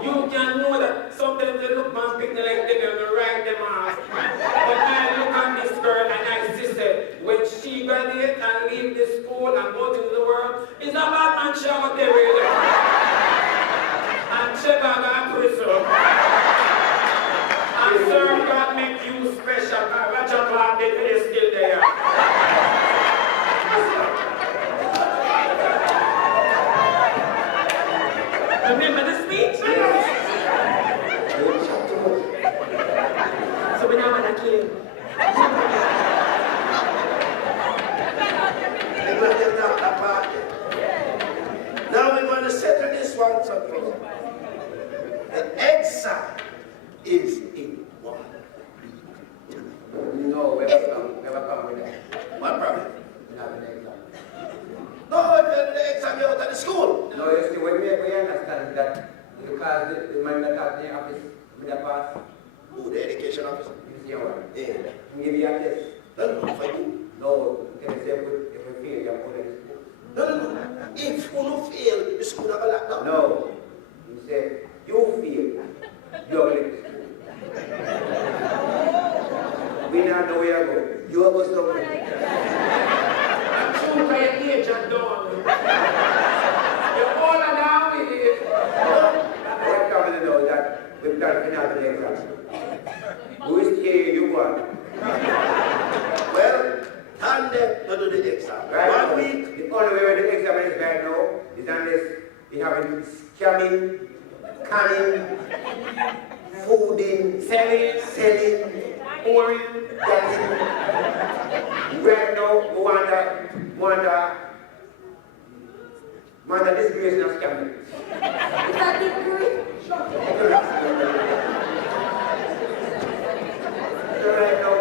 You can know that sometimes they look man pick like them and write them off. But I look at this girl and I see that when she graduates and leave the school and go to the world, it's a bad man she out there with. And Shebada Goes. And sir, God make you special. Watch your clock, they are still there. Remember the speech? So we now want to kill. Now we're going to settle this one so close. The exam is in 1 week. No, we never come with that. What problem? We have an exam. No, if you're in the exam, you're out of the school. No, you see, we understand that because the man that has the office with the pass, Who, the education officer? you see what? Yeah. He give you a test. No, if I do. No, can you say if we fail, you have to go to school? No. If you don't fail, the school have a lockdown. No. You say, you fail, you have to leave the school. We now know where you go. You have to go somewhere. I'm too by your age and done. You're all down with it. What comes to know that we've got to finish the exam. Who is here, you want? Well, and them to do the exam. Right 1 now, week. the only way the exam is right now is unless we have scamming, canning, fooding, selling, pouring, dancing. Right now, we want a disgrace of scamming. Is that the group? So right now,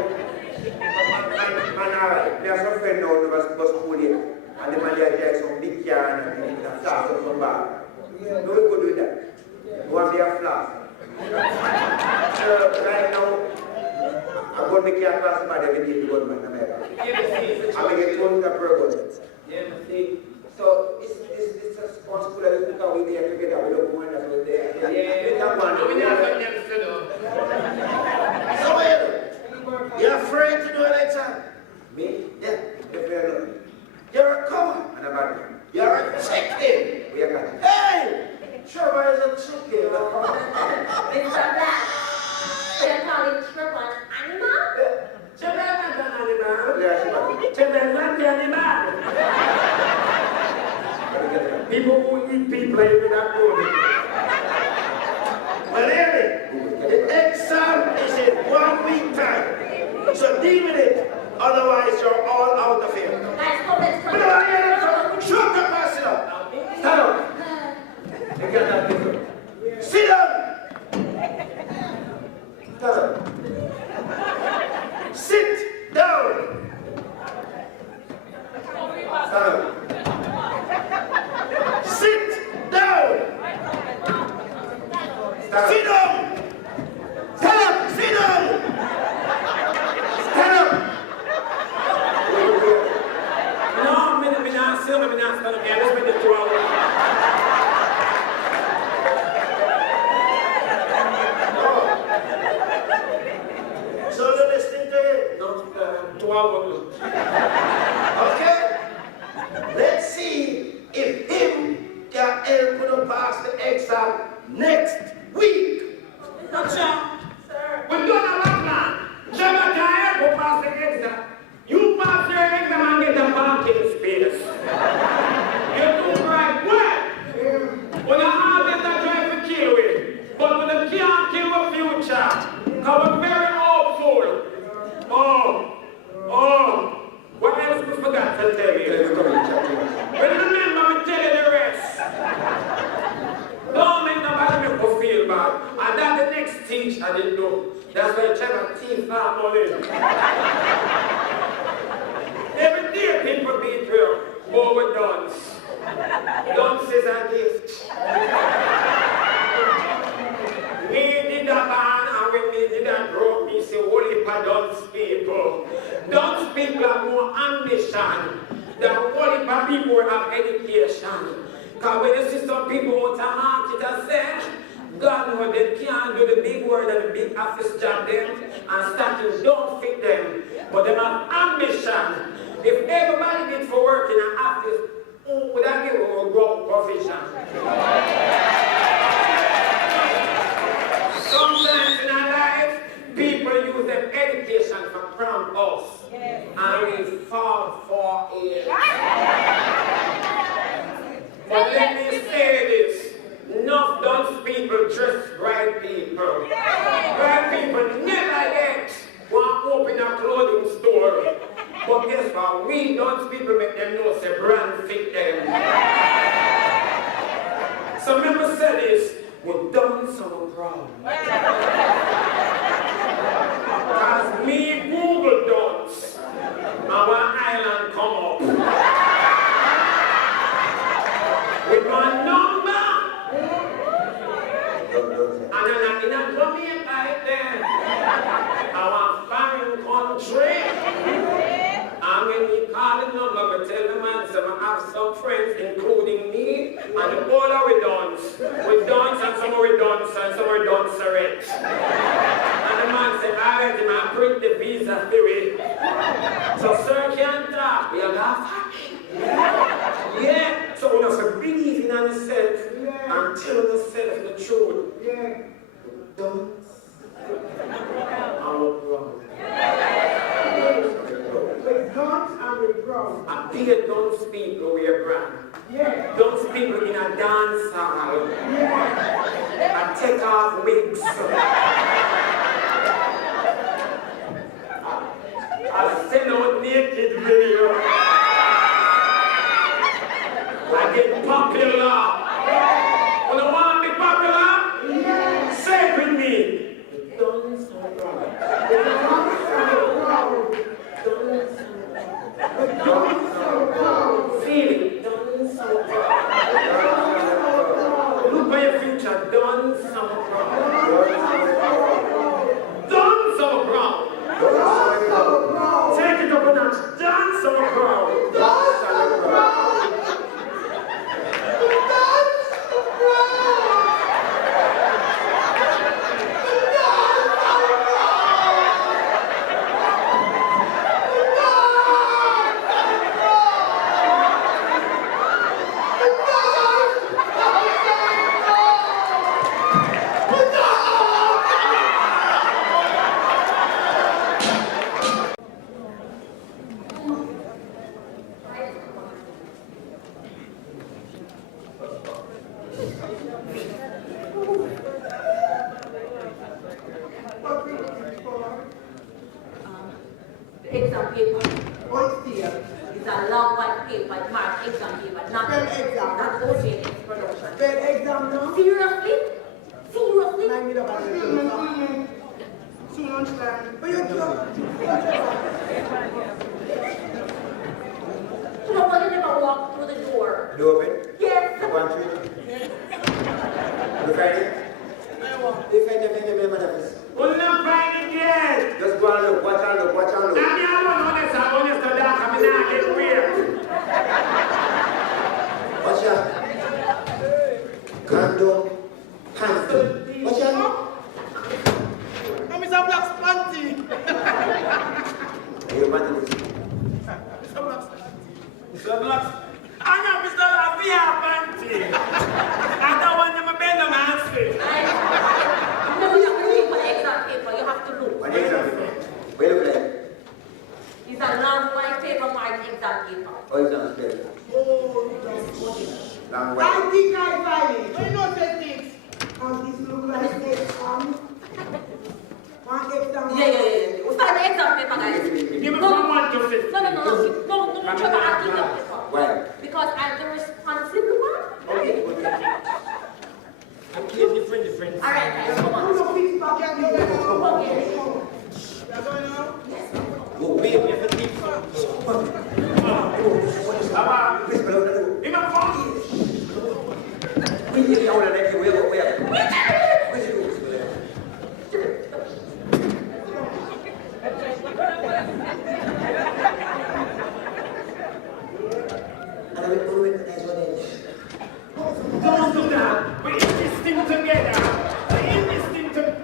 there's some friend now who was school here, and the man there has some big car and a flask of some bar. No, we could do that. We want to be a flask. So right now, I'm going to make your class about every day to go to America. I'm going to get 200 per gun. So it's a small school that because we there together, we don't want us with there. So, well, you're afraid to do an exam? Me? Yeah. Definitely. You're a coward. And about me. You're a chicken. We are catching. Hey! Trevor is a chicken. Mr. Black. So you're calling Trevor an animal? Children not an animal. Yeah, she was. Children not the animal. People who eat people with that food. But anyway, the exam is in 1 week time. So deal with it. Otherwise, you're all out of here. Guys, go let's But I hear them. Shut up, man, sit up. Stand up. You cannot do so. Sit down. Stand up. Sit down. Stand up. Sit down. Stand Sit up. down. Stand up. Sit down. Stand up. No, I'm not stand up. I just spent the 2 hours. So you're listening to it? No, 2 hours. Okay? Let's see if him can help you to pass the exam next week. Sir, we've done a lot, man. Jamaica will pass the exam. You pass your exam and get a parking space. You do right well. When you have it, that drive to kill it. But when you can't kill the future, because we're very hopeful. What else we forgot to tell you? Well, remember me tell you the rest. Don't make nobody make you feel bad. And that's the next teach I didn't know. That's why you check my teeth now morning. Every day people beat you. But is a gift. Me did a ban and when me did a grow, me say only for dunce people. Dunce people have more ambition than only for people who have education. Because when you see some people out of market and say, God knows they can't do the big word and the big office job them, and statues don't fit them, but they have ambition. If everybody did for work in an office, who would I give a wrong provision? Sometimes in our life, people use their education to prompt us, and we fall for it. But let me say this. Enough dunce people dress bright people. Bright people never yet want to open a clothing store. But guess what? We dunce people make them know say brand fit them. So remember say this, we're done so proud. Because me Google dunce, our island come up. With my number. And I'm in a Jamaica right there. Our foreign country. And when we call the number, we tell the man, so I have some friends, including me, and the whole of we dance. We dance and some of we dance and some of we dance already. And the man said, alright, I print the visa theory. So sir can't talk, we are laughing. Yeah, so we have to believe in ourselves and tell ourselves the truth. Don't. Our proud. With guns and with drums. I beat those people wear brand. Those people in a dance hall. I take off wigs. I send out naked video. I get popular. When I want to be popular, say it with me. Don't so proud. Don't so proud. Feel it. Don't so proud. Look for your future. Don't so proud. Don't so proud. Take it up a notch. Don't so proud. Don't so proud. Exam paper. What's there? It's a long white paper, marked exam paper, not Spell exam. not OJ production. Spell exam now. Seriously? Seriously? 9 minutes about it. Soon lunchtime. But you're You know what? You never walk through the door. Do open? Yes. You want to? You find it? If I never remember that. We'll not find it yet. Just go and look, watch and look, watch and look. I'm honest to that. I'm not getting weird. Watch out. Condom, pants. Watch out. I'm Mr. Black's panty. You want to Mr. Black's Mr. Blacks, I'm not Mr. Lafia Panty. I don't want them to bend them hands. No, you have to look for the exam paper. You have to look. What exam? Where look like? It's a long white paper marked exam paper. Oh, exam paper. Long I white. think I find it. I know that things. And this look like exam. One exam. Yeah. We start the exam paper, guys. Give me from 1 to 50. No, Trevor, I'll give you the paper. Why? Because I'm the responsible one. Okay. I'm getting different. All right, guys, come on. Who the fix back and you Okay. You're going now? Go, wait, wait, wait. Please, below the door. In my phone. is what it is. Don't do that. We're in this thing together. We're in this thing together.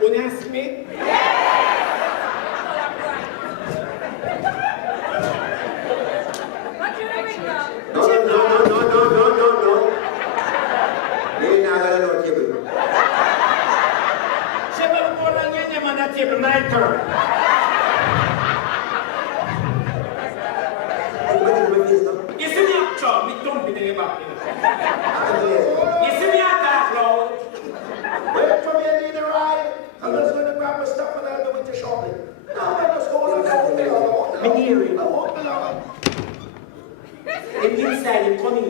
You ask me? No. You're not gonna know table. Shebada Goes on your name on that table, my turn. You see me up chop, me dumping in your back. You see me up that loud. Wait for me, I need a ride. I'm just going to grab my stuff and I'll do it to shopping. No, I just hold on. I won't be long. The inside is coming.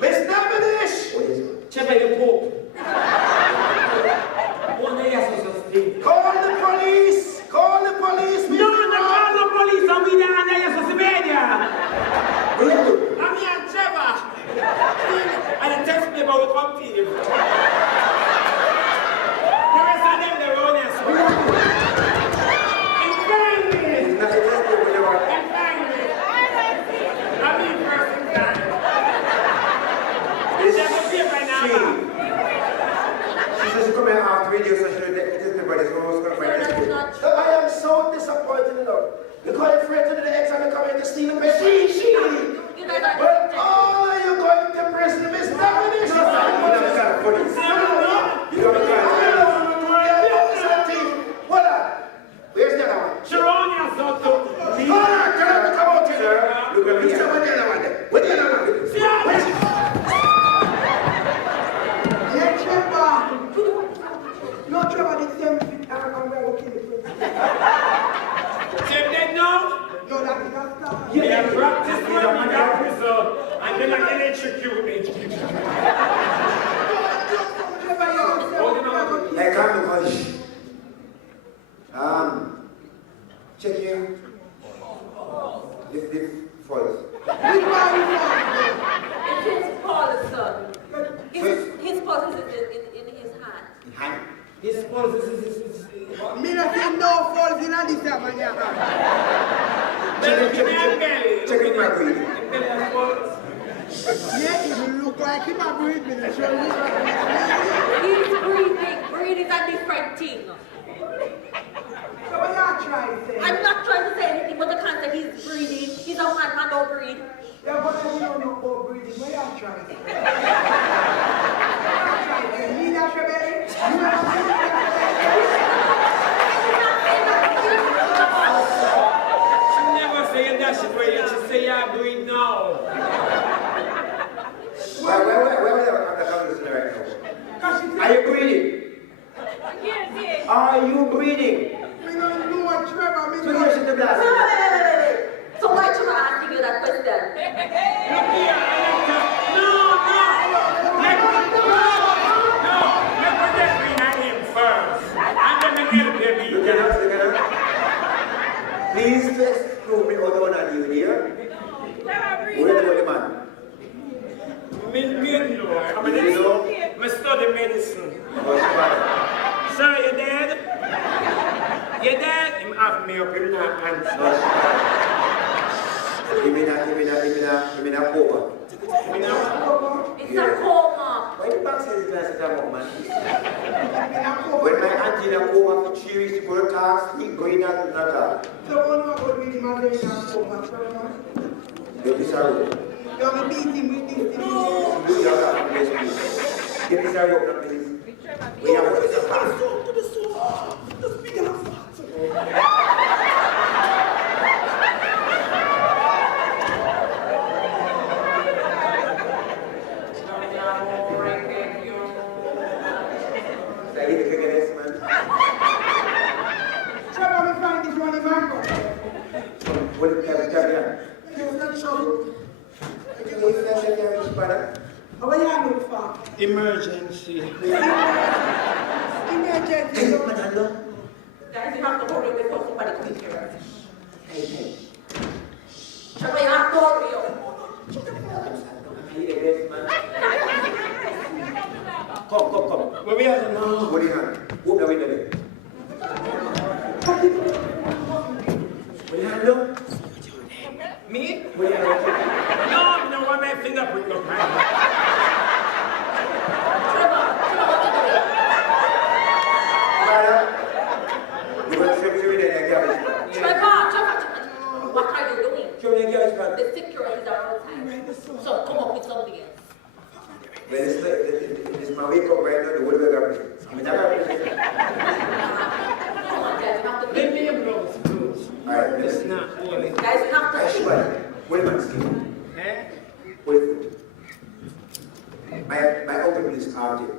Miss Nabbanish! Shebada you go. One day you're supposed to stay. Call the police! Call the police! No, call the police and we there and you're supposed to be there. I'm here, Trevor. And the test paper will come to you. The rest of them, they're on us. In kindly. I mean, first in time. Is that the paper now? She says come here after radio session with this paper. This one was going to find this paper. I am so disappointed, you know. Because I'm afraid to do the exam and come in to steal the paper. She. But all of you going to prison, Miss Nabbanish! You don't have police. You don't have What up? Where's the other one? Sharon, you're so tough. Come on, tell them to come out here. Look at me. Where's the other one? Where's the other one? Yeah, Trevor. No, Trevor, the same thing. I'm going to kill it. Check that now. No, that is not start. Yeah, practice with me, that result, and then I electrocute me. Trevor, you're I can't do much. Check here. Lift falls. It's his Paul's son. His Paul is in his hand. Hand. His pulse is... Me not say no falls in this man, yeah. Check it, my queen. Yeah, it look like him a breathing. He's breathing. Breathing is a different thing. So what you trying to say? I'm not trying to say anything, but the concept he's breathing. He's a man don't breathe. Yeah, but we don't know about breathing. What you trying to say? Me not Shebada? You not She never say that shit where you just say you're doing now. Where are you breathing? Are you breathing? We don't know what Trevor means. Put your shit in the glass. Wait. So why should I ask you that question? Look here, no. Let me get behind him first. And then we help him. You cannot. Please just prove me other one and you here. Where the man? I study medicine. Sir, you dead? You dead? Him have me up, him not answer. Give me that coma. It's a coma. Why the back says glass at that man? When my auntie in a coma for 3 weeks to go to task, he going out to not talk. So what about with him and then you have so much Trevor? Get this out. You're going to beat him with this thing. Do you have that place, please? Get this out, please. We have what is the past. Trevor, we find this one in my car. What is that? You're not sure. How are you look for? Emergency. Emergency. Guys, you have to hold on before somebody comes here. Trevor, you have to hurry up. Come. Where we are now? Hold your hand. Whoop the window there. What you hand do? Me? What you hand do? No, want my fingerprint on my hand. You want to show me that garbage man? Trevor, what are you doing? Show me that garbage man. The securities are outside. So come up with something else. Well, it's my wake up right now, the whole garbage. I mean, that garbage. Come on, guys, you have to Let me blow this clothes. Alright, It's listen. not holy. Guys, you have to Shebada, what am I saying? Eh? What is it? My open is out there.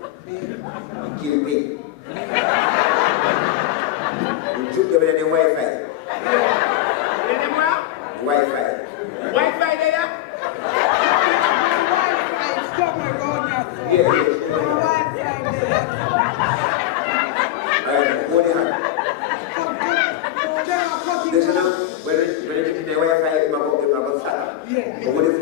Kill me. You took them in the Wi-Fi. Anywhere? Wi-Fi. Wi-Fi there? Stop my God, Yeah. now. Hold your hand. Listen up. When you get in the Wi-Fi, it's about flat. Yeah. But what if it?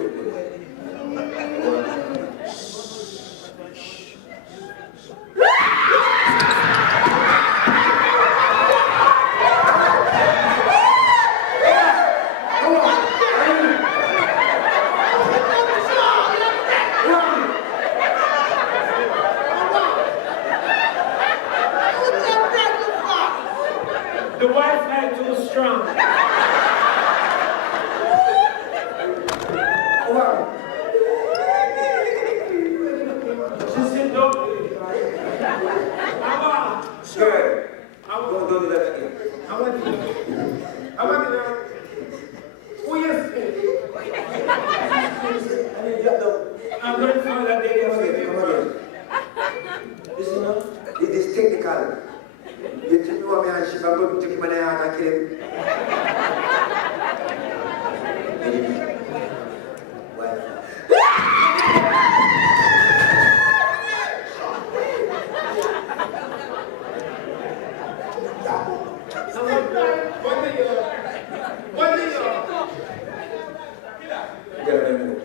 The Wi-Fi too strong. Wow. She said, don't. Sure. Don't do that again. I want to know. Who is it? I mean, I'm going to find that day. come again. Listen up. It is technical. You think you want me and ship, I'm going to take him and I kill him. What do you? Get a move.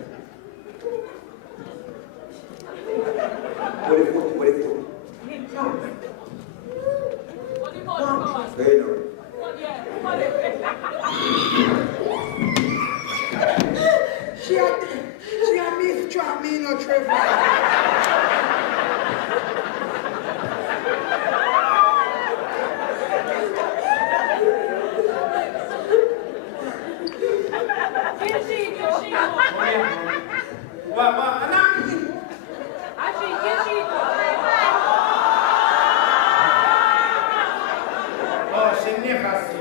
What if you? Very low. She had me trap me, no Trevor. Oh, she never see.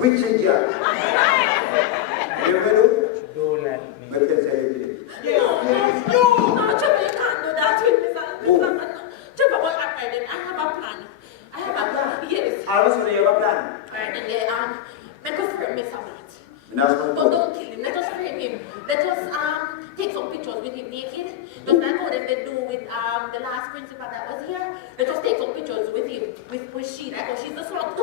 Which is your? You ever do? Don't let me. My friend said it today. No, Trevor, you can't do that with me, sir. Trevor, what happened? I have a plan. I have a plan. Yes. I was going to have a plan. Alright, and then, make us frame Mr. Matt. And I was going But to don't kill him. Let us frame him. Let us take some pictures with him naked. Just like how they do with the last principal that was here. Let us take some pictures with him, with she, like how she's the slut.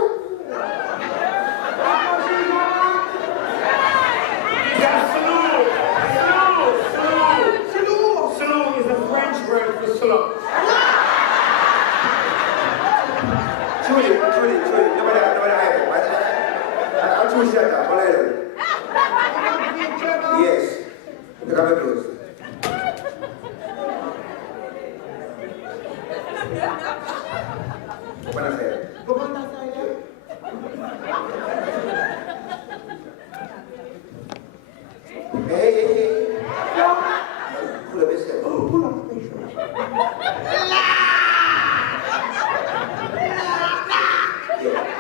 Slow is a French word for slow. Trudy, nobody I'm too shut up. What I do? Yes. The camera close. Open a side. Hey. Pull up yourself. Pull up the picture.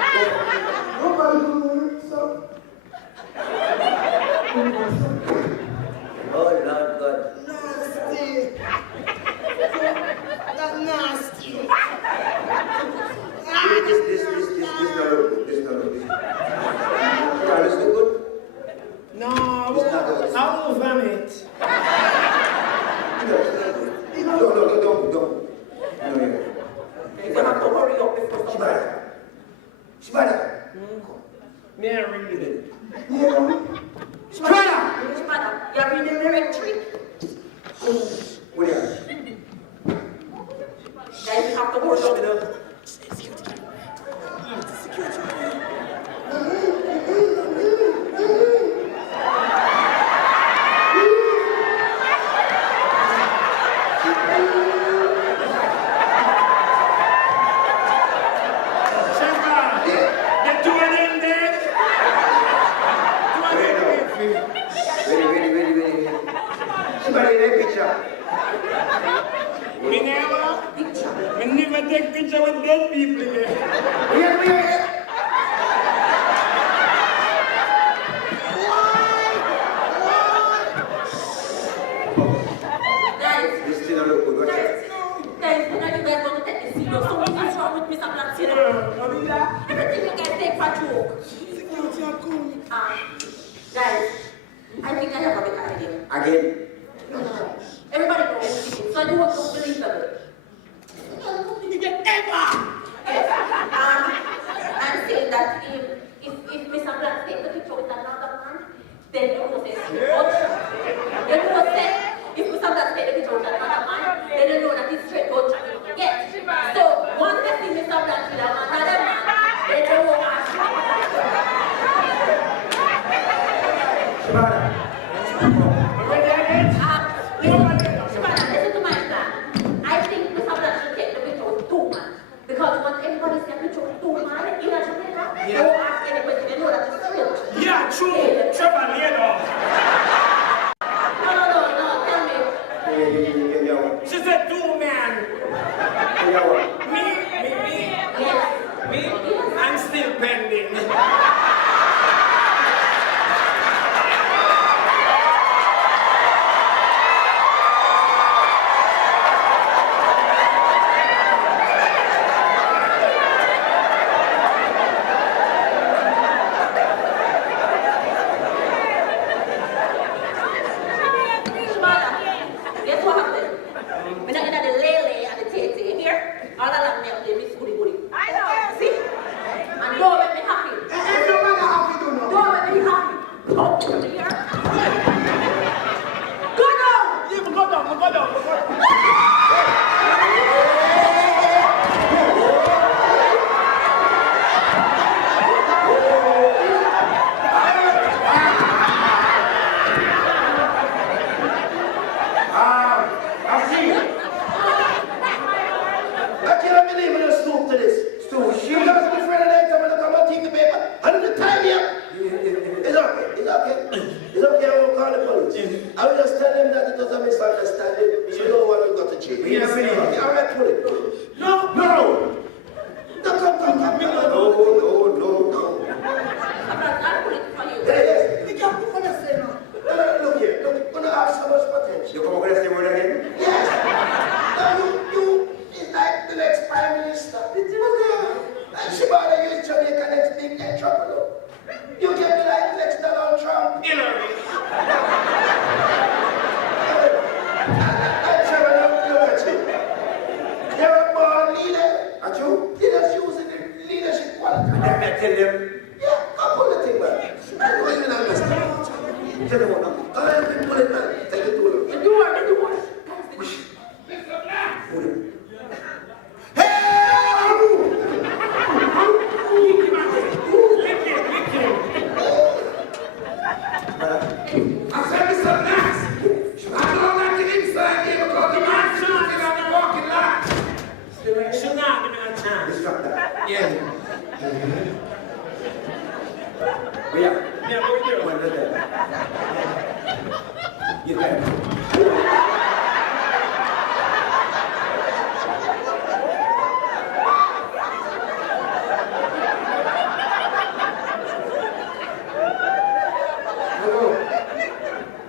Nobody do it, so. Oh, Lord God. Nasty. That's nasty. This not look good. This not look good. No, It's not good. I'll move Anybody in a picture? Me never take picture with dead people again. Here. Guys, This still don't look good. Watch guys, when are you guys going to take this serious? Something is wrong with Mr. Black, you know? Everything you guys take for joke. Guys, I think I have a better idea. Again? No. Everybody knows it, so I don't want to believe it. I'm saying that if Mr. Black takes the picture with another man, then you will say, then you will say, if Mr. Black takes the picture with another man, then you know that it's straight out. Yes. So once they see Mr. Black with another man, then they will ask. Shebada. Listen to my plan. I think Mr. Black should take the picture with two men. Because once everybody sees a picture with two men in a Jamaica, they won't ask any question. They know that it's real. Yeah, true. Trevor, No, tell me. she said 2 man. Me? I'm still pending. Guess what happened? When I get the lele and the tete here, all of them play Miss Goody Goody. I know. See? And don't make me happy. Everybody happy to know. Don't make me happy. Don't come here. Go down! Yeah, go down. I can't believe I'm going to stoop to this. She was asking for the next time to come and take the paper. And the time here. It's okay, I won't call the police. I will just tell them that it was a misunderstanding. You know what we got to change. Yes, Okay, all right, pull it. No. No, come. No. I'll put it for you. Yes. You can't put what I say now. Look here, you're going to have so much potential. You come up with the same word again? Yes. Now you is like the next Prime Minister. And Shebada is Jamaica next big entrepreneur. You can be like the next Donald Trump. Hillary. And Shebada, look at you. You're a born leader. Are you? You're just using the leadership quality. And then I tell them, Yeah, I'll pull the thing, man. I don't even understand. tell them what now. All right, pull it, man. Take it to them. You do it. Pull it. I said, Mr. Max, I don't like the inside here because the man shot him on the walking line. Should not give me a chance. Distract that. Yeah. Oh, yeah. Yeah, what we do? Well, look at that. You can.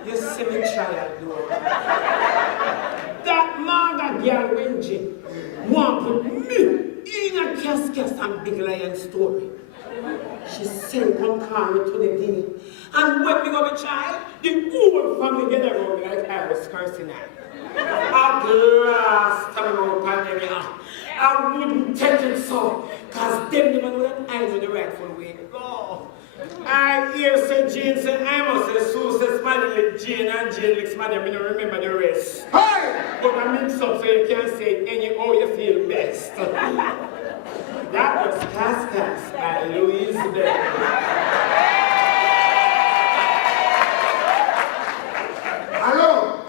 You see me try it, though. That mother girl Wendy want put me in a casket and Big Lion story. She sent one car to the dinner. And when we go to child, the whole family get around like I was cursing her. At last, I'm out pandemic. I wouldn't take it so, because them never know that I know the rightful way. Oh. I hear Sir Jane say, I must say, Sue says, Smiley like Jane and Jane like Smiley, I don't remember the rest. Hey! But I mix up so you can't say it anyhow you feel best. That was Cascas by Louise Bell. Hello,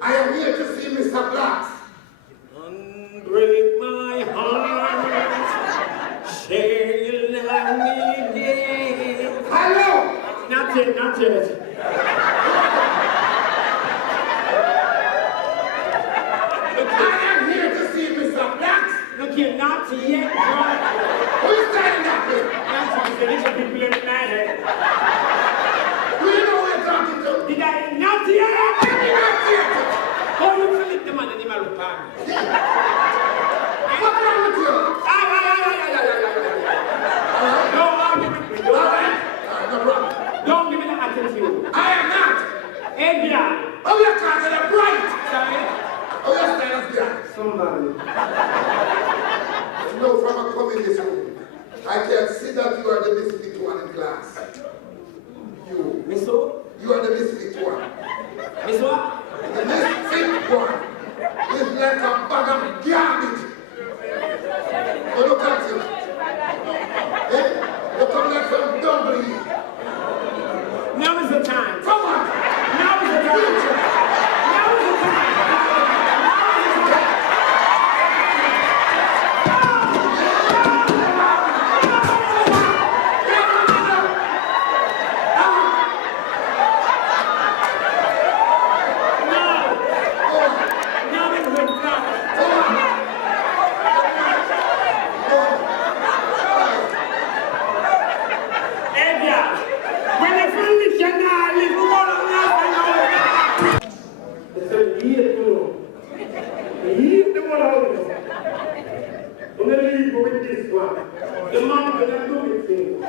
I am here to see Mr. Black. Unbreak my heart, share your love me again. Hello! Not yet, not yet. Look here, naughty yet, drunk. Who is standing up here? That's what the little people in my head. Do you know who you're talking to? Did I naughty yet? How you Philip the man in the Malupan? What's wrong with you? Don't argue with me. All right. No problem. Don't give me the attitude. I am not. India. Oh, you're talking to bright. Sorry? Oh, you're standing there. Somebody. You know, from a come in this room, I can see that you are the misfit one in class. You. Miss who? You are the misfit one. Miss what? The misfit one is like a bag of garbage. Oh, look at you. Eh? You come like some dumpling. Now is the time. Come on. Now is the time. Now is the time. The man cannot do it thing.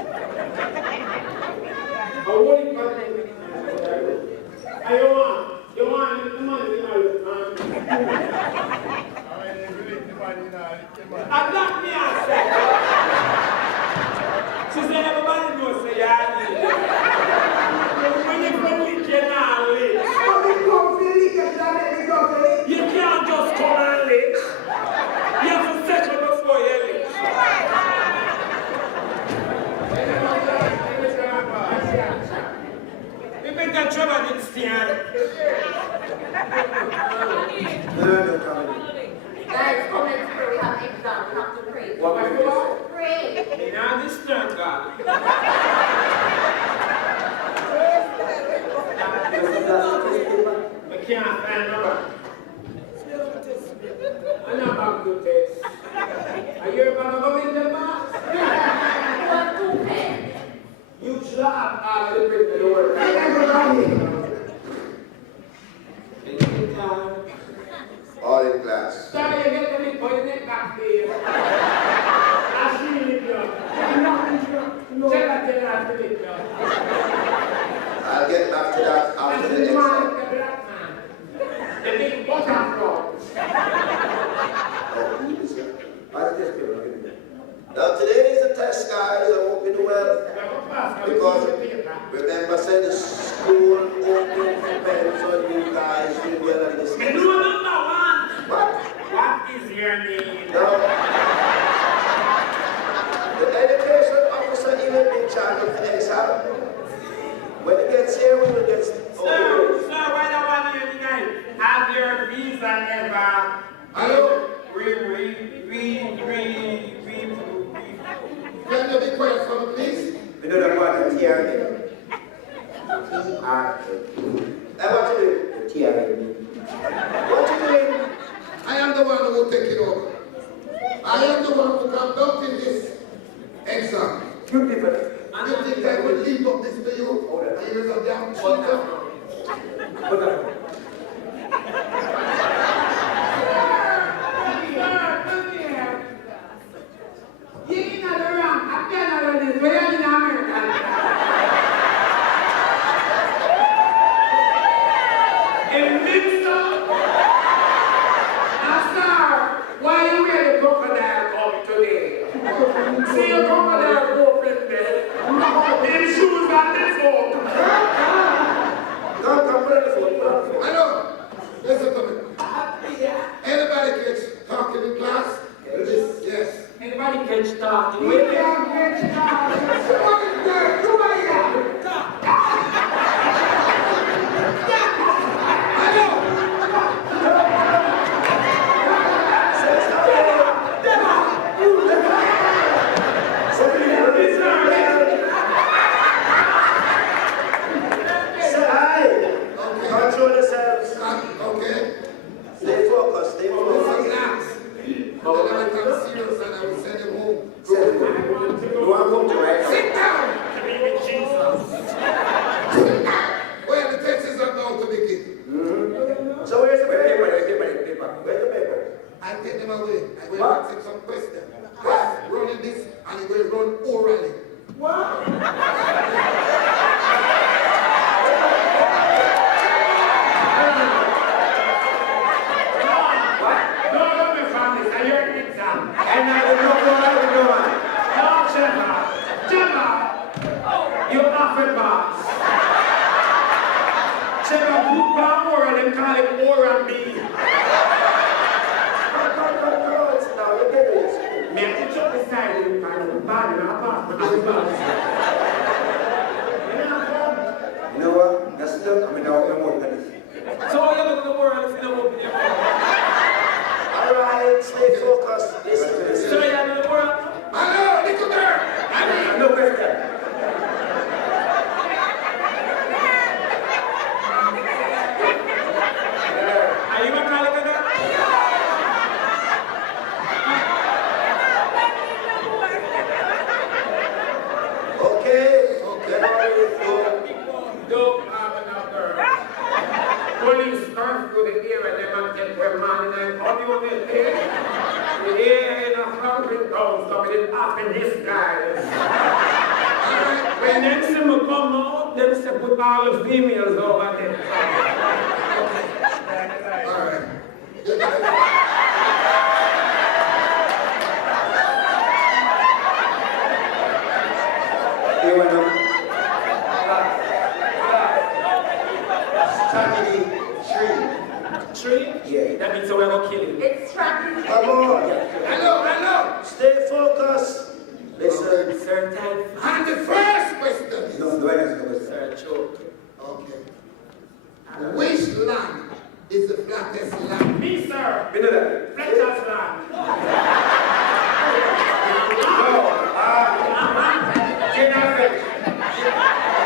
I want it back. You want the money in our adopt me, I said. She said, everybody knows, say, yeah, when you come to Canal, you can't just come and lick. You have to settle before you lick. We make that trouble with Stian. Guys, comments where we have exam, we have to pray. What am I supposed to Pray. say? You understand, God? I can't find no back. I'm not back to test. Are you about to go in the box? What to pay? You drop out of the brick in the world. All in class. Sorry, you get the big boy in the back there. I see you, check out the last minute, I'll get back to that after the exam. The big bottom floor. Now today is the test, guys. I hope you do well. Because remember, said the school open depends on you guys doing well at this. Me do number one. What? What is your name? Now, the education officer even in charge of the exam. When it gets here, we will get. Sir, why the one here tonight? Have your visa ever? Hello? Can you be quiet for me, please? You know that what the TRA? What you doing? The TRA. What you doing? I am the one who will take it over. I am the one who conducted this exam. You people. You think I will leave up this to you? And you're a damn cheater? Hold on. You in the wrong. I can't run this. We are in America. In Mixer. Sir, why you wear the crocodile come today? See a crocodile go in there. Them shoes are this old. him away. I will ask some questions. Running this and he will run orally. What? And I will not go out with no one. No, Shebada. You offered boss. Shebada, who come over and them call him Oral B. Now you get it. Me, I put up the side of him kind of bad in our path, but I'm bad. You know what? That's still coming out of the world. So you look at the world if you don't open your mouth. Alright, stay focused. Listen to this. So you know the world? Hello, little girl. No question. Are you a Calico girl? Okay. Don't have enough girl. Police come through the area, they man get where man and how do you make it? The area in a hundred pounds, so we didn't ask in this guy. When them see me come out, them say put all the females over there. All right. You want to Tree? Yeah. That means we're going to kill him. It's strategy. Come on. Hello. Stay focused. listen. Sir, time. And the first question is, No, the way is going Sir, choke. okay, which land is the flattest land? Me, sir. We know that. Fletcher's land. General Fetch.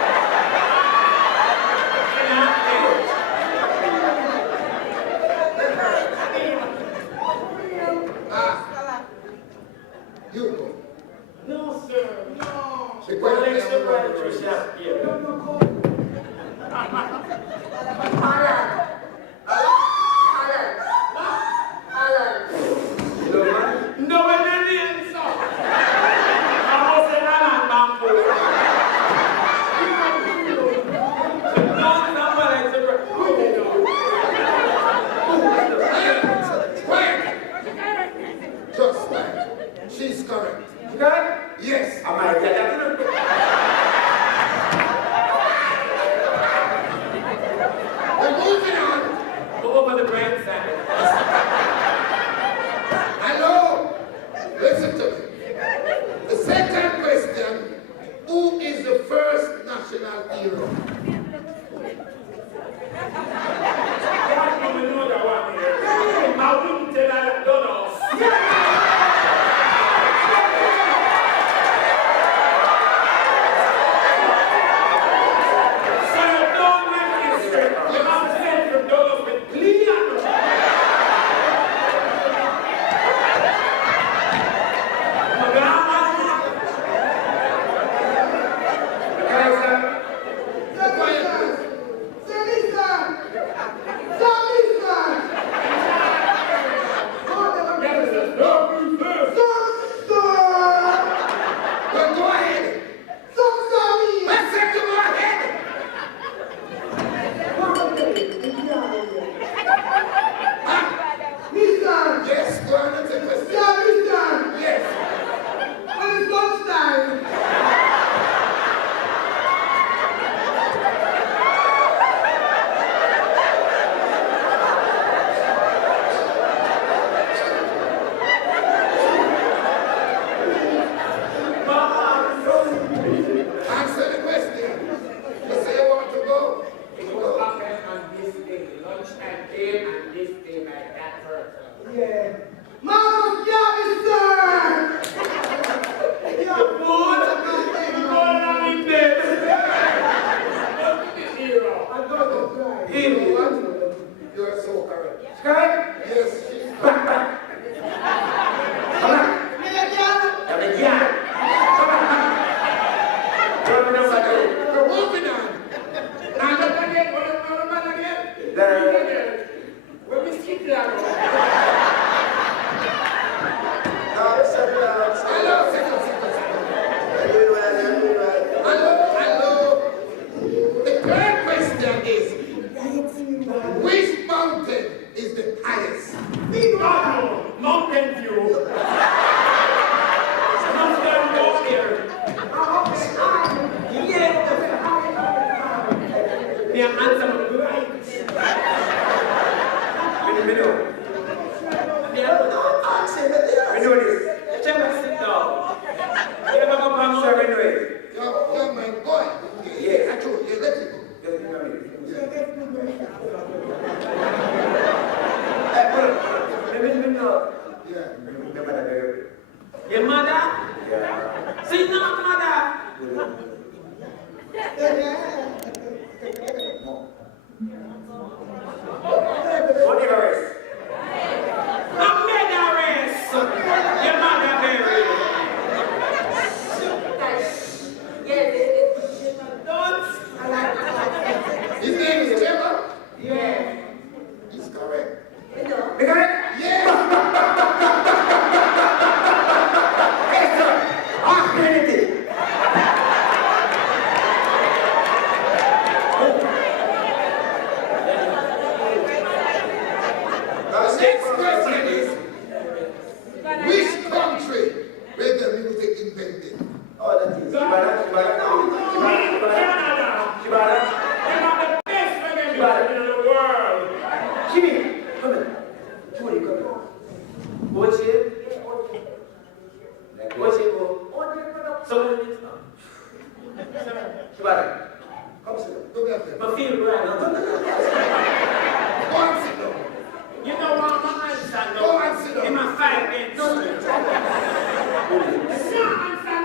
You go. No, sir. No. The Well, question let's is, look at the chef here. Holland. You know man? No, we're not in, sir. I must say, Alan Bamboo. No, no, but it's a quiet. Just quiet. She's correct. Okay? Yes. I might get that. We're moving on. Go over the brain side. Hello. Listen to me. The second question, who is the first national hero? God, you know that one here. I wouldn't tell her dollars. Sir, don't make this straight. You have to send your dollars with clean. Well, go ahead. Let's say to go ahead. Yes, go on and take a question. Yes. Answer the question. You say you want to go. It was happened on this day. Lunchtime came and this day like that hurt. The food is going in bed. Look at this hero. You know what? You are so correct. Correct? Yes, she's correct. We're moving on. Now look again, what man again? When we skip that. Answer me right. We know. We know this. Just sit down. You ever go from sir, we know it. Young man, boy. Yes. I told you, let it go. Just give me a minute. Yeah. Your mother? Yeah. Sit down, mother. What did I rest? A medaress. Your mother buried. Don't. His name is Trevor? Yeah. He's correct. Because Yes! Affinity. The next question is, which country reggae music invented? Oh, that is Shebada. Canada. They're not the best reggae music in the world. Jimmy, come in. Trudy, come in. What's it? What's it? Someone needs to. Shebada, come sit down. Look at them. I feel right. Go and sit down. You know what my answer Go and sit no? In down. my fight against no answer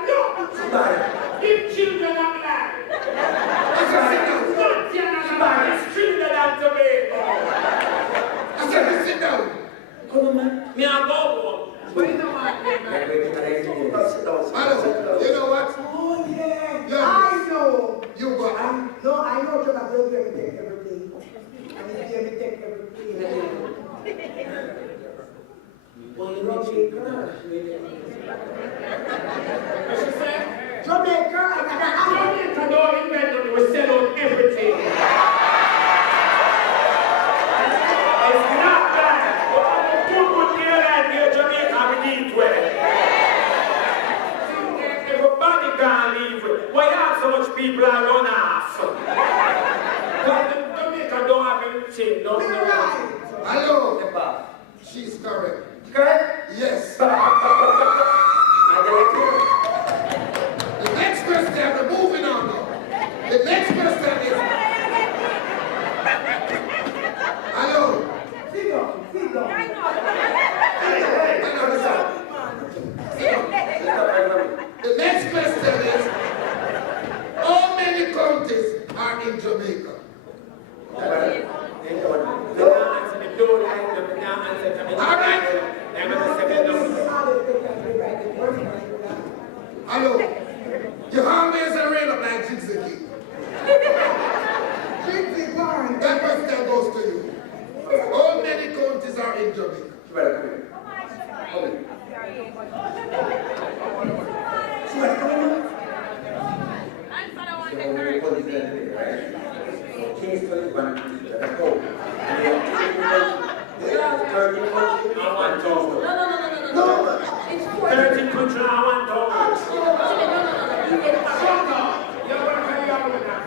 no. Shebada. Give children a life. Let's just sit down. Not Canada. It's Trinidad and Tobago. I said, let's sit down. Come on, man. Me and go home. But you know what, man? Come sit down. Hello, you know what? Oh, yeah. Yeah. I know. You go on. No, I know Trevor will take everything. And he's going to take everything. Well, you know Jamaica. What she said? Jamaica, Jamaica don't invent nothing. We sell out everything. It's not that. Good airline here, Jamaica, we need well. Everybody can leave. Why have so much people are run off? But Jamaica don't have anything. Don't you're know. right. Hello. She's correct. Correct? Yes. I like it. The next question, we're moving on now. The next question is, hello. Sit down, sit down. The next question is, how many counties are in Jamaica? Hello. You always rail up like Gypsy King. Gypsy Barn. That question goes to you. How many counties are in Jamaica? Shebada, come here. Come here. Shebada, come here. King's 21, that's cool. 13 countries, I want to. No. It's 13 countries, I want to. Shut up. You're going to carry on with that.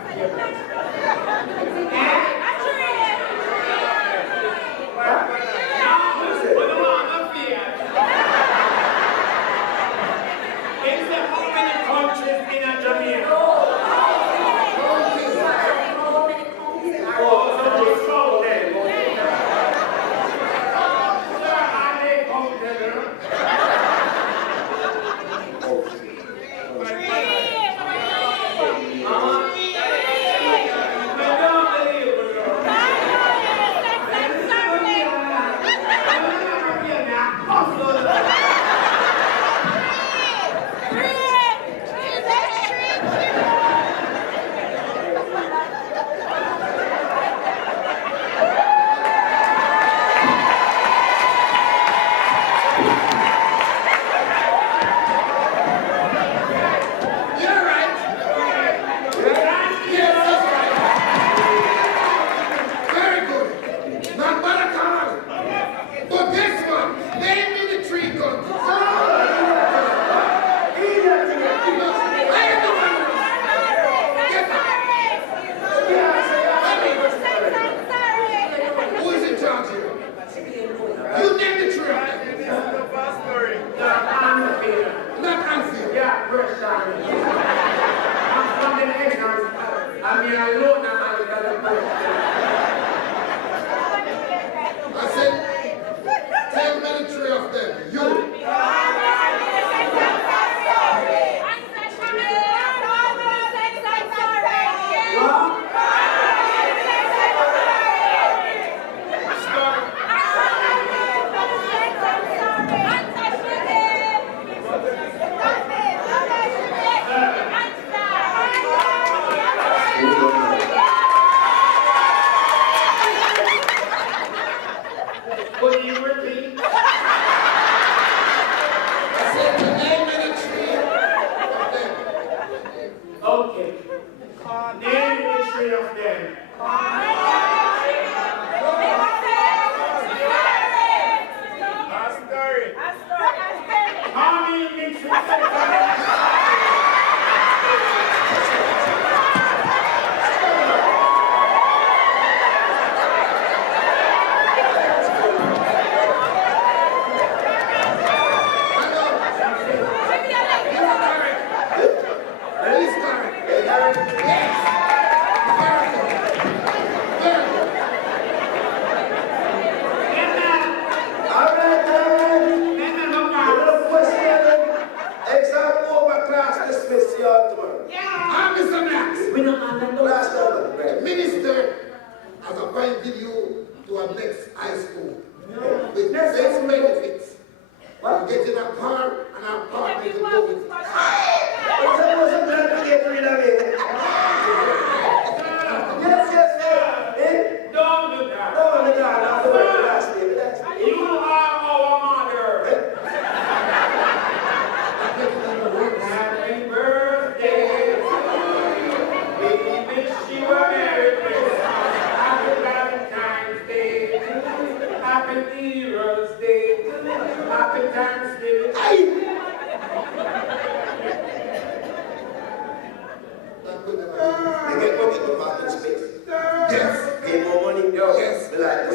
Yes. Pay more money? Yes. Like,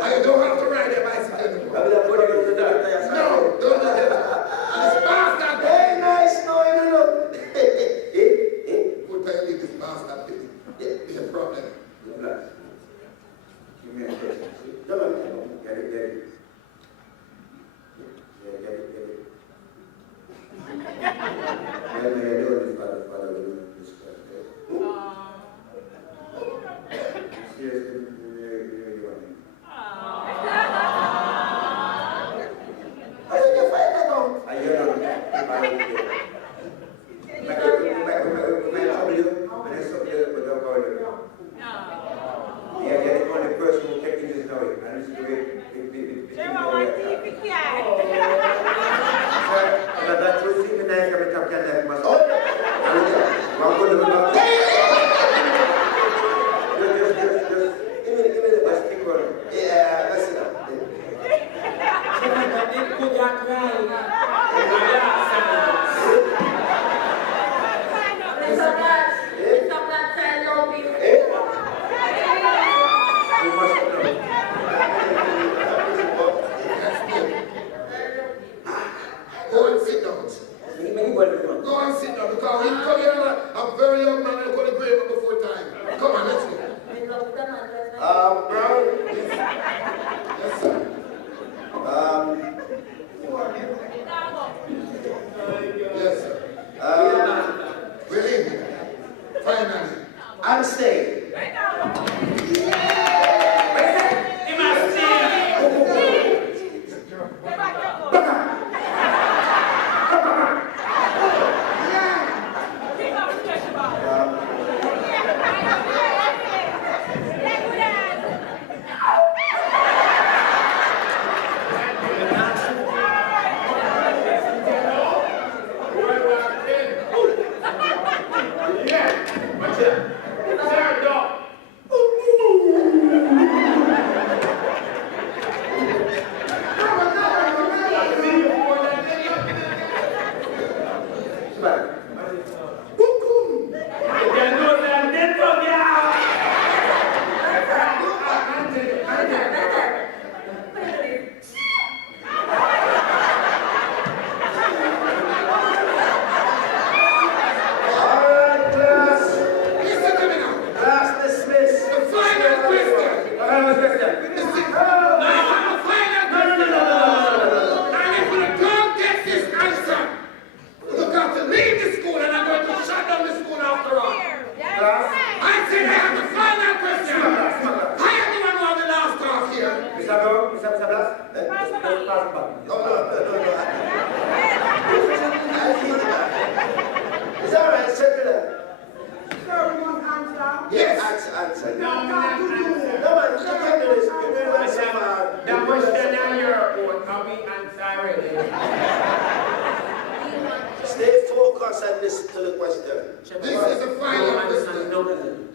I don't have to ride a bicycle anymore. I mean, I'm going to go to the doctor. No, don't do that. And it's bastard. Hey, nice, no. Good time leave this bastard thing. It's a problem. Relax. Give me a question. No, no. Get it. Yeah, get it. Let me do this, father, this question. Seriously, you really want it? How did you find that out? I hear you. Yeah, get the only person who kept in this story. And this is the way that you see me nice every time you have myself. Just give me the best thing for it. Yeah, that's it. Go and sit down. Go and sit down because we come here, a very young man and go to grave before time. Come on, let's go. Brown. Yes, sir. Yes, sir. We're in here. Finally. And stay. Is that right? Settle that. Sir, we must answer. Yes. Answer. No, man, you can't do this. You're doing it so far. That question on your own, how we answer it. Stay focused and listen to the question. This is the final question.